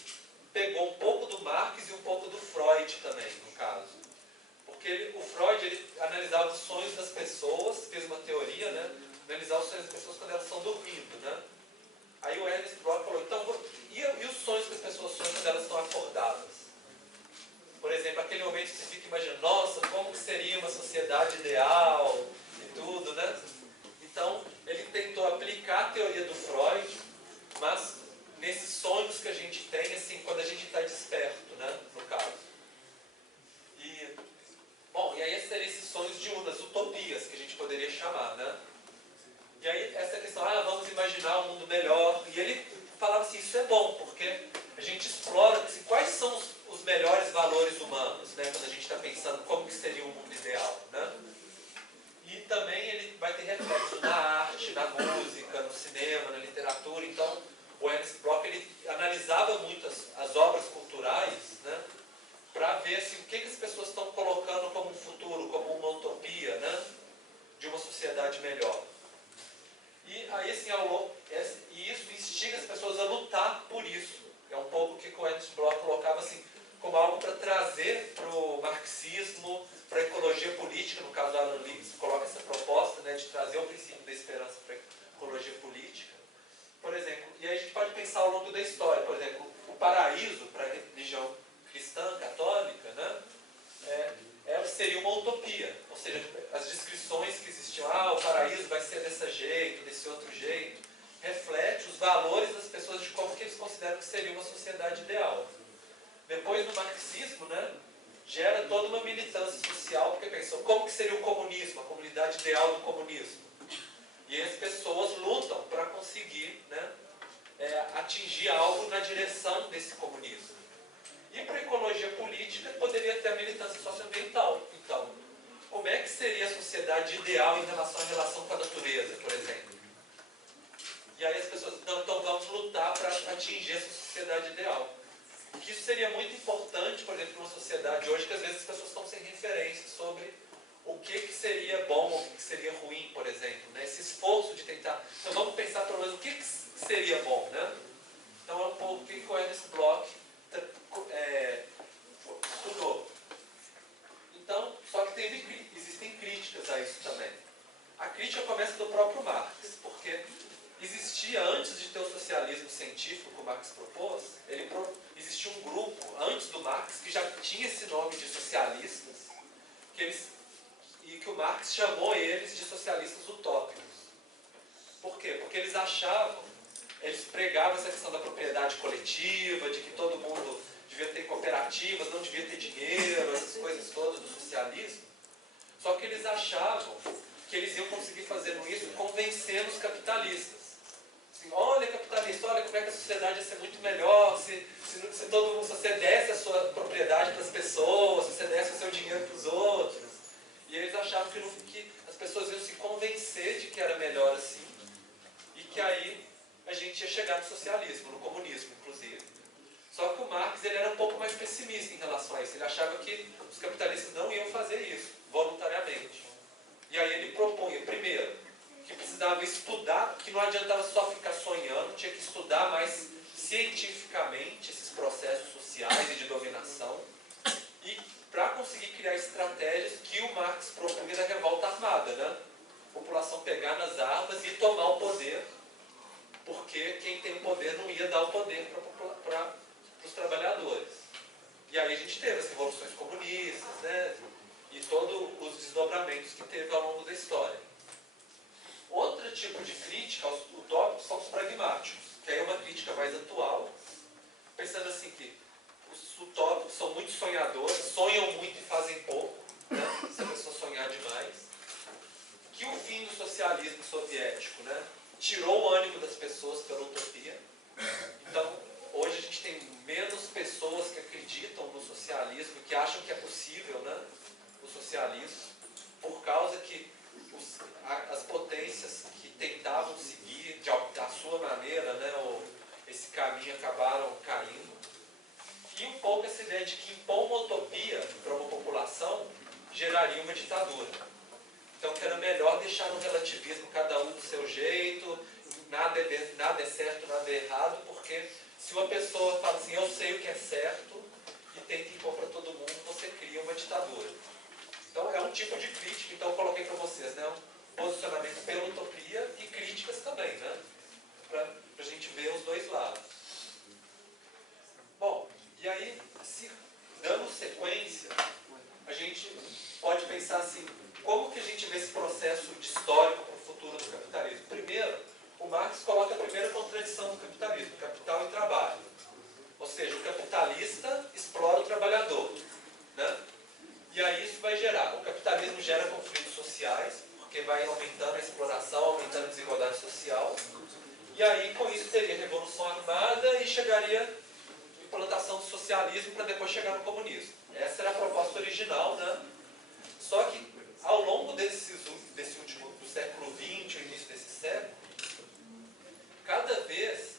pegou um pouco do Marx e um pouco do Freud também, no caso. Porque o Freud, ele analisava os sonhos das pessoas, fez uma teoria, né? Analisar os sonhos das pessoas quando elas estão dormindo, né? Aí o Ernest Bloch falou, então, e os sonhos que as pessoas sonham quando elas estão acordadas? Por exemplo, aquele momento que você fica imaginando, nossa, como que seria uma sociedade ideal e tudo, né? Então, ele tentou aplicar a teoria do Freud, mas nesses sonhos que a gente tem, assim, quando a gente está desperto, né? No caso. Bom, e aí seriam esses sonhos diurnas, utopias, que a gente poderia chamar, né? E aí essa questão, vamos imaginar um mundo melhor. E ele falava assim, isso é bom, porque a gente explora assim, quais são os melhores valores humanos, né? Quando a gente está pensando como que seria um mundo ideal, né? E também ele vai ter reflexo na arte, na música, no cinema, na literatura. Então, o Ernest Bloch, ele analisava muito as obras culturais, né? Para ver assim, o que as pessoas estão colocando como um futuro, como uma utopia, né? De uma sociedade melhor. E aí, assim, e isso instiga as pessoas a lutar por isso. É um pouco o que o Ernest Bloch colocava assim, como algo para trazer para o marxismo, para a ecologia política, no caso do Alan Leeds, coloca essa proposta, né, de trazer o princípio da esperança para a ecologia política. Por exemplo, e aí a gente pode pensar ao longo da história, por exemplo, o paraíso para a religião cristã, católica, né, seria uma utopia. Ou seja, as descrições que existiam, o paraíso vai ser desse jeito, desse outro jeito, reflete os valores das pessoas de como que eles consideram que seria uma sociedade ideal. Depois, no marxismo, né, gera toda uma militância social, porque pensam, como que seria o comunismo, a comunidade ideal do comunismo? E as pessoas lutam para conseguir, né, atingir algo na direção desse comunismo. E para a ecologia política, poderia ter a militância socioambiental. Então, como é que seria a sociedade ideal em relação à relação com a natureza, por exemplo? E aí as pessoas, então vamos lutar para atingir essa sociedade ideal. Que isso seria muito importante, por exemplo, numa sociedade hoje, que às vezes as pessoas estão sem referência sobre o que seria bom ou o que seria ruim, por exemplo. Né? Esse esforço de tentar... Então vamos pensar pelo menos o que seria bom, né? Então é um pouco o que o Ernest Bloch estudou. Então, só que existem críticas a isso também. A crítica começa do próprio Marx, porque existia, antes de ter o socialismo científico que o Marx propôs, existia um grupo, antes do Marx, que já tinha esse nome de socialistas, e que o Marx chamou eles de socialistas utópicos. Por quê? Porque eles pregavam essa questão da propriedade coletiva, de que todo mundo devia ter cooperativas, não devia ter dinheiro, essas coisas todas do socialismo. Só que eles achavam que eles iam conseguir fazer isso convencendo os capitalistas. Assim, olha, capitalista, olha como é que a sociedade ia ser muito melhor se você desse a sua propriedade para as pessoas, se você desse o seu dinheiro para os outros. E eles achavam que as pessoas iam se convencer de que era melhor assim, e que aí a gente ia chegar no socialismo, no comunismo, inclusive. Só que o Marx ele era um pouco mais pessimista em relação a isso. Ele achava que os capitalistas não iam fazer isso, voluntariamente. E aí ele propunha, primeiro, que precisava estudar, que não adiantava só ficar sonhando, tinha que estudar mais cientificamente esses processos sociais e de dominação, e para conseguir criar estratégias que o Marx propunha da revolta armada, né? A população pegar nas armas e tomar o poder, porque quem tem o poder não ia dar o poder para os trabalhadores. E aí a gente teve as revoluções comunistas, né? E todos os desdobramentos que teve ao longo da história. Outro tipo de crítica aos utópicos são os pragmáticos, que aí é uma crítica mais atual, pensando assim que utópicos são muito sonhadores, sonham muito e fazem pouco, né? Se a pessoa sonhar demais. Que o fim do socialismo soviético, né, tirou o ânimo das pessoas pela utopia. Então, hoje a gente tem menos pessoas que acreditam no socialismo, que acham que é possível, né, o socialismo, por causa que as potências que tentavam seguir da sua maneira, né, esse caminho, acabaram caindo. E um pouco essa ideia de que impor uma utopia para uma população geraria uma ditadura. Então, que era melhor deixar no relativismo cada um do seu jeito, nada é certo, nada é errado, porque se uma pessoa fala assim, eu sei o que é certo, e tenta impor para todo mundo, você cria uma ditadura. Então, é um tipo de crítica, então eu coloquei para vocês, né, um posicionamento pela utopia e críticas também, né, para a gente ver os dois lados. Bom, e aí, dando sequência, a gente pode pensar assim, como que a gente vê esse processo de histórico para o futuro do capitalismo? Primeiro, o Marx coloca a primeira contradição do capitalismo, capital e trabalho. Ou seja, o capitalista explora o trabalhador, né? E aí isso vai gerar, o capitalismo gera conflitos sociais, porque vai aumentando a exploração, aumentando a desigualdade social, e aí com isso teria revolução armada e chegaria a implantação do socialismo para depois chegar no comunismo. Essa era a proposta original, né? Só que ao longo desse último, do século XX, o início desse século, cada vez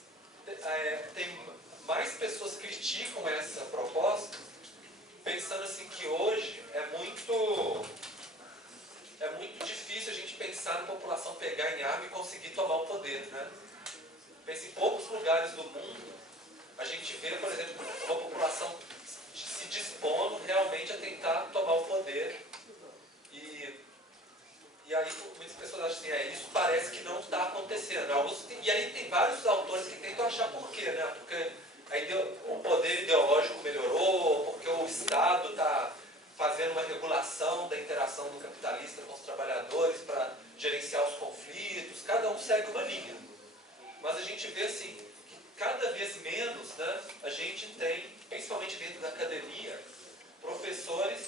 tem mais pessoas que criticam essa proposta, pensando assim que hoje é muito difícil a gente pensar na população pegar em arma e conseguir tomar o poder, né? Pensa em poucos lugares do mundo, a gente vê, por exemplo, uma população se dispondo realmente a tentar tomar o poder. E aí muitas pessoas acham assim, isso parece que não está acontecendo. E aí tem vários autores que tentam achar por quê, né? Porque o poder ideológico melhorou, porque o Estado está fazendo uma regulação da interação do capitalista com os trabalhadores para gerenciar os conflitos, cada um segue uma linha. Mas a gente vê assim, que cada vez menos, né, a gente tem, principalmente dentro da academia, professores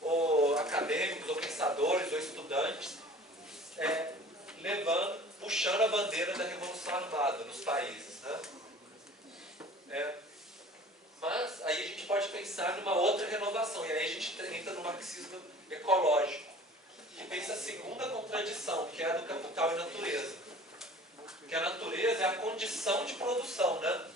ou acadêmicos, ou pensadores, ou estudantes, puxando a bandeira da Revolução Armada nos países, né? Mas aí a gente pode pensar numa outra renovação, e aí a gente entra no marxismo ecológico, que pensa a segunda contradição, que é a do capital e natureza. Que a natureza é a condição de produção, né?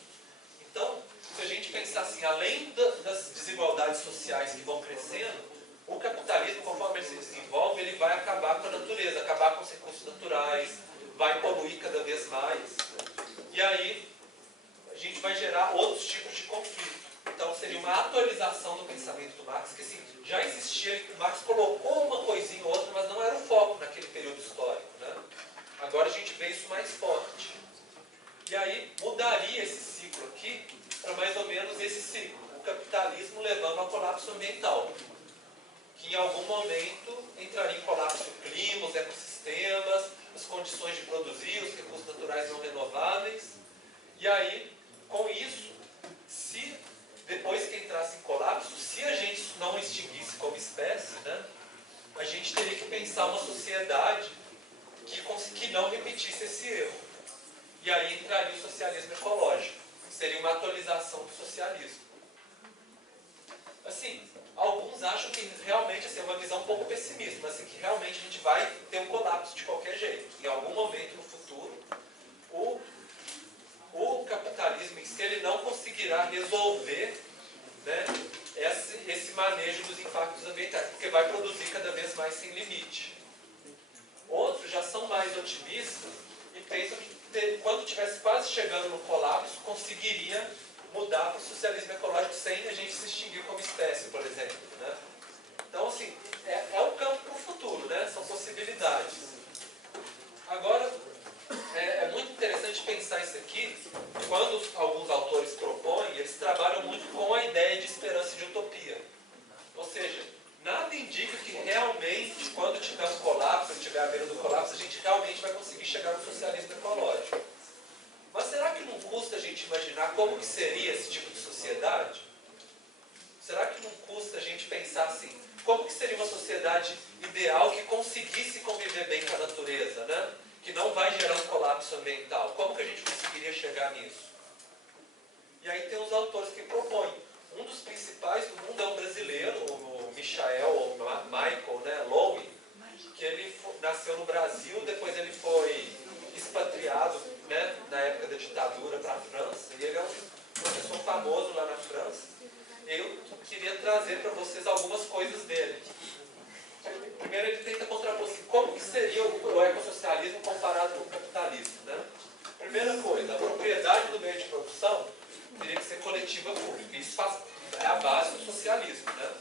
Então, se a gente pensar assim, além das desigualdades sociais que vão crescendo, o capitalismo, conforme ele se desenvolve, ele vai acabar com a natureza, acabar com os recursos naturais, vai poluir cada vez mais. E aí, a gente vai gerar outros tipos de conflito. Então, seria uma atualização do pensamento do Marx, que assim, já existia, o Marx colocou uma coisinha ou outra, mas não era o foco naquele período histórico, né? Agora a gente vê isso mais forte. E aí, mudaria esse ciclo aqui para mais ou menos esse ciclo. O capitalismo levando ao colapso ambiental, que em algum momento entraria em colapso o clima, os ecossistemas, as condições de produzir, os recursos naturais não renováveis. E aí, com isso, se depois que entrasse em colapso, se a gente não extinguisse como espécie, né, a gente teria que pensar uma sociedade que não repetisse esse erro. E aí entraria o socialismo ecológico. Seria uma atualização do socialismo. Assim, alguns acham que realmente assim, é uma visão um pouco pessimista, mas assim, que realmente a gente vai ter um colapso de qualquer jeito. Em algum momento no futuro, o capitalismo em si ele não conseguirá resolver, né, esse manejo dos impactos ambientais, porque vai produzir cada vez mais sem limite. Outros já são mais otimistas e pensam que quando estivesse quase chegando no colapso, conseguiria mudar para o socialismo ecológico sem a gente se extinguir como espécie, por exemplo, né? Então, assim, é um campo para o futuro, né? São possibilidades. Agora, é muito interessante pensar isso aqui, quando alguns autores propõem, eles trabalham muito com a ideia de esperança e de utopia. Ou seja, nada indica que realmente, quando tiver um colapso, quando tiver à beira do colapso, a gente realmente vai conseguir chegar no socialismo ecológico. Mas será que não custa a gente imaginar como que seria esse tipo de sociedade? sociedade ideal que conseguisse conviver bem com a natureza, né? Que não vai gerar um colapso ambiental. Como que a gente conseguiria chegar nisso? E aí tem os autores que propõem. Um dos principais do mundo é um brasileiro, o Michael, né, Lowy, que ele nasceu no Brasil, depois ele foi expatriado, né, na época da ditadura para a França, e ele é um professor famoso lá na França. Eu queria trazer para vocês algumas coisas dele. Primeiro ele tenta contrapor assim, como que seria o ecossocialismo comparado com o capitalismo, né? Primeira coisa, a propriedade do meio de produção teria que ser coletiva pública. Isso é a base do socialismo, né?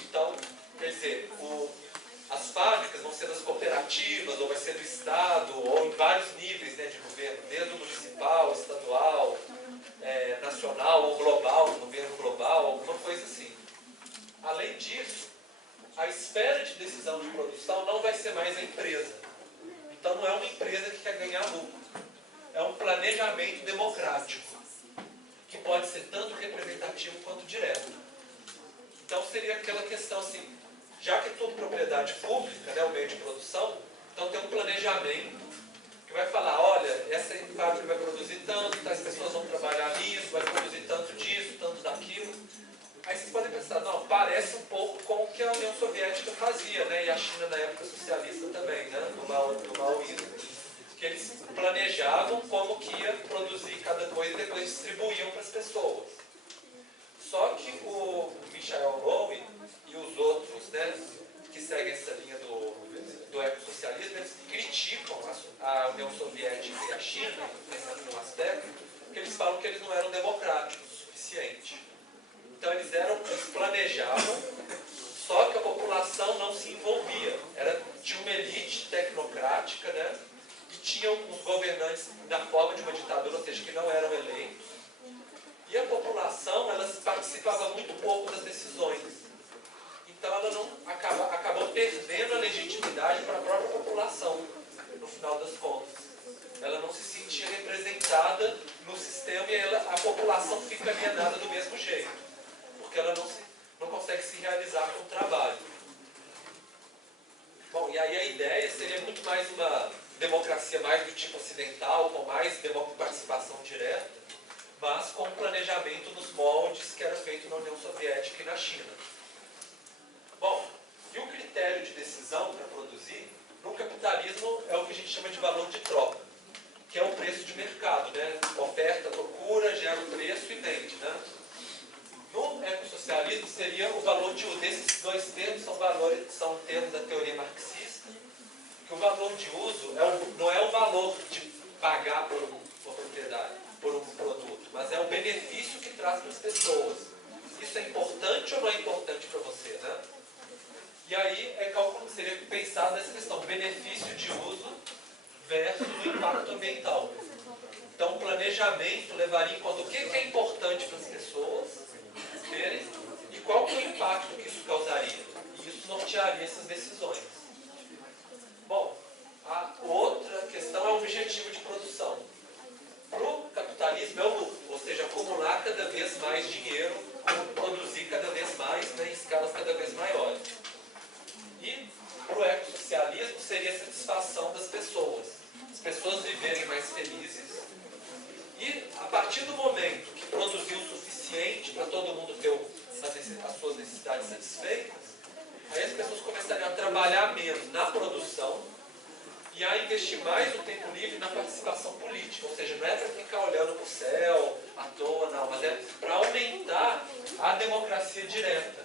Então, quer dizer, as fábricas vão ser das cooperativas, ou vai ser do Estado, ou em vários níveis, né, de governo, desde o municipal, estadual, nacional ou global, governo global, alguma coisa assim. Além disso, a esfera de decisão de produção não vai ser mais a empresa. Então não é uma empresa que quer ganhar lucro. É um planejamento democrático, que pode ser tanto representativo quanto direto. Então seria aquela questão assim, já que é tudo propriedade pública, né, o meio de produção, então tem um planejamento que vai falar, olha, essa fábrica vai produzir tanto, tais pessoas vão trabalhar nisso, vai produzir tanto disso, tanto daquilo. Aí vocês podem pensar, não, parece um pouco com o que a União Soviética fazia, né, e a China na época socialista também, né, no maoísmo, que eles planejavam como que ia produzir cada coisa e depois distribuíam para as pessoas. Só que o Michael Lowy e os outros, né, que seguem essa linha do ecossocialismo, eles criticam a União Soviética e a China, num aspecto, porque eles falam que eles não eram democráticos o suficiente. Então eles planejavam, só que a população não se envolvia. Tinha uma elite tecnocrática, né, e tinha uns governantes da forma de uma ditadura, ou seja, que não eram eleitos. E a população, ela participava muito pouco das decisões. Então ela não acabou perdendo a legitimidade para a própria população, no final das contas. Ela não se sentia representada no sistema e a população fica alienada do mesmo jeito, porque ela não consegue se realizar com o trabalho. Bom, e aí a ideia seria muito mais uma democracia mais do tipo ocidental, com mais participação direta, mas com planejamento nos moldes que era feito na União Soviética e na China. Bom, e o critério de decisão para produzir, no capitalismo, é o que a gente chama de valor de troca, que é o preço de mercado, né? Oferta, procura, gera o preço e vende, né? No ecossocialismo seria o valor de uso. Esses dois termos são termos da teoria marxista, que o valor de uso não é o valor de pagar por uma propriedade, por um produto, mas é o benefício que traz para as pessoas. Isso é importante ou não é importante para você, né? E aí seria pensar nessa questão, benefício de uso versus o impacto ambiental. Então o planejamento levaria em conta o que é importante para as pessoas terem e qual que é o impacto que isso causaria. E isso nortearia essas decisões. Bom, a outra questão é o objetivo de produção. Para o capitalismo é o lucro, ou seja, acumular cada vez mais dinheiro, produzir cada vez mais, né, em escalas cada vez maiores. E para o ecossocialismo seria a satisfação das pessoas. As pessoas viverem mais felizes. E a partir do momento que produziu o suficiente para todo mundo ter as suas necessidades satisfeitas, aí as pessoas começariam a trabalhar menos na produção e a investir mais o tempo livre na participação política. Ou seja, não é para ficar olhando para o céu à toa, não, mas é para aumentar a democracia direta.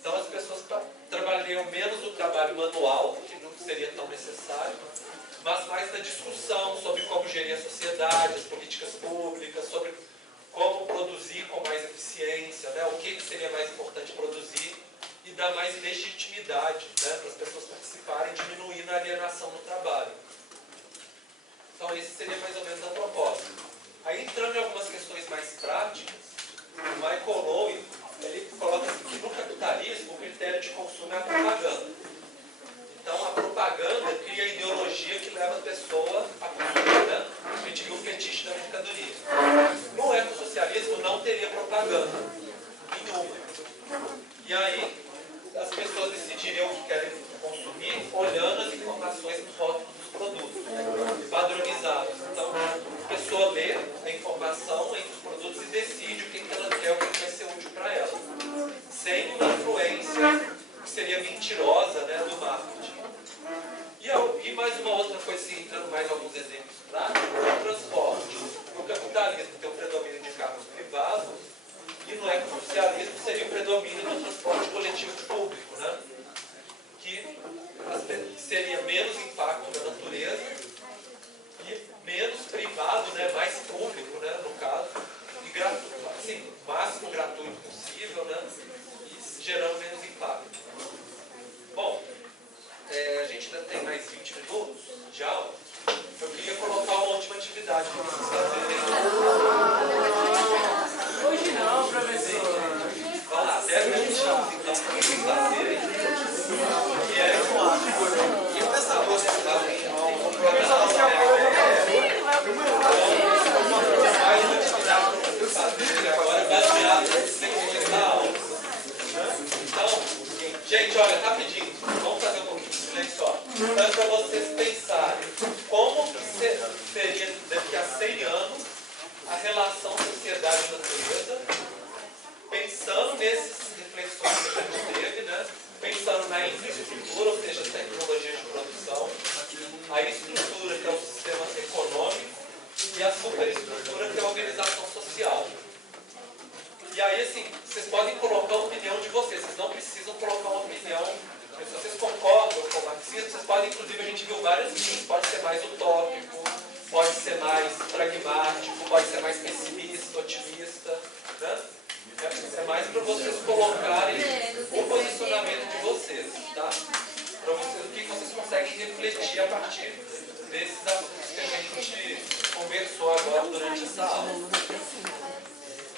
Então as pessoas trabalhariam menos o trabalho manual, que não seria tão necessário, mas mais na discussão sobre como gerir a sociedade, as políticas públicas, sobre como produzir com mais eficiência, né? O que seria mais importante produzir e dar mais legitimidade, né, para as pessoas participarem, diminuindo a alienação no trabalho. Então esse seria mais ou menos a proposta. Aí entrando em algumas questões mais práticas, o Michael Lowy, ele coloca assim, que no capitalismo o critério de consumo é a propaganda. Então a propaganda cria a ideologia que leva a pessoa a consumir, né? A gente viu o fetiche da mercadoria. No ecossocialismo não teria propaganda nenhuma. E aí as pessoas decidiriam mentirosa, né, do marketing. E mais uma outra coisa, assim, entrando mais alguns exemplos práticos, é o transporte. O capitalismo tem o predomínio de carros privados e no ecossocialismo seria o predomínio do transporte coletivo público, né? Que seria menos impacto na natureza e menos privado, né, mais público, né, no caso, e gratuito, assim, o máximo gratuito possível, né, e gerando menos impacto. Bom, a gente ainda tem mais 20 minutos de aula. Eu queria colocar uma última atividade para vocês fazerem. Hoje não, professor. Vamos lá, 10 minutos então para vocês fazerem. E é essa você mais uma atividade para vocês fazerem agora baseada na sequência da aula. Então, gente, olha, rapidinho, vamos fazer um pouquinho de silêncio só. Então é para vocês pensarem como que seria daqui a 100 anos a relação sociedade-natureza, pensando nessas reflexões que a gente teve, né? Pensando na infraestrutura, ou seja, as tecnologias de produção, a estrutura, que é o sistema econômico, e a superestrutura, que é a organização social. E aí, assim, vocês podem colocar a opinião de vocês não precisam colocar uma opinião. Se vocês concordam com o marxismo, vocês podem, inclusive, a gente viu várias linhas. Pode ser mais utópico, pode ser mais pragmático, pode ser mais pessimista, otimista, né? É mais para vocês colocarem o posicionamento de vocês, tá? Para vocês, o que vocês conseguem refletir a partir desses assuntos que a gente conversou agora durante essa aula.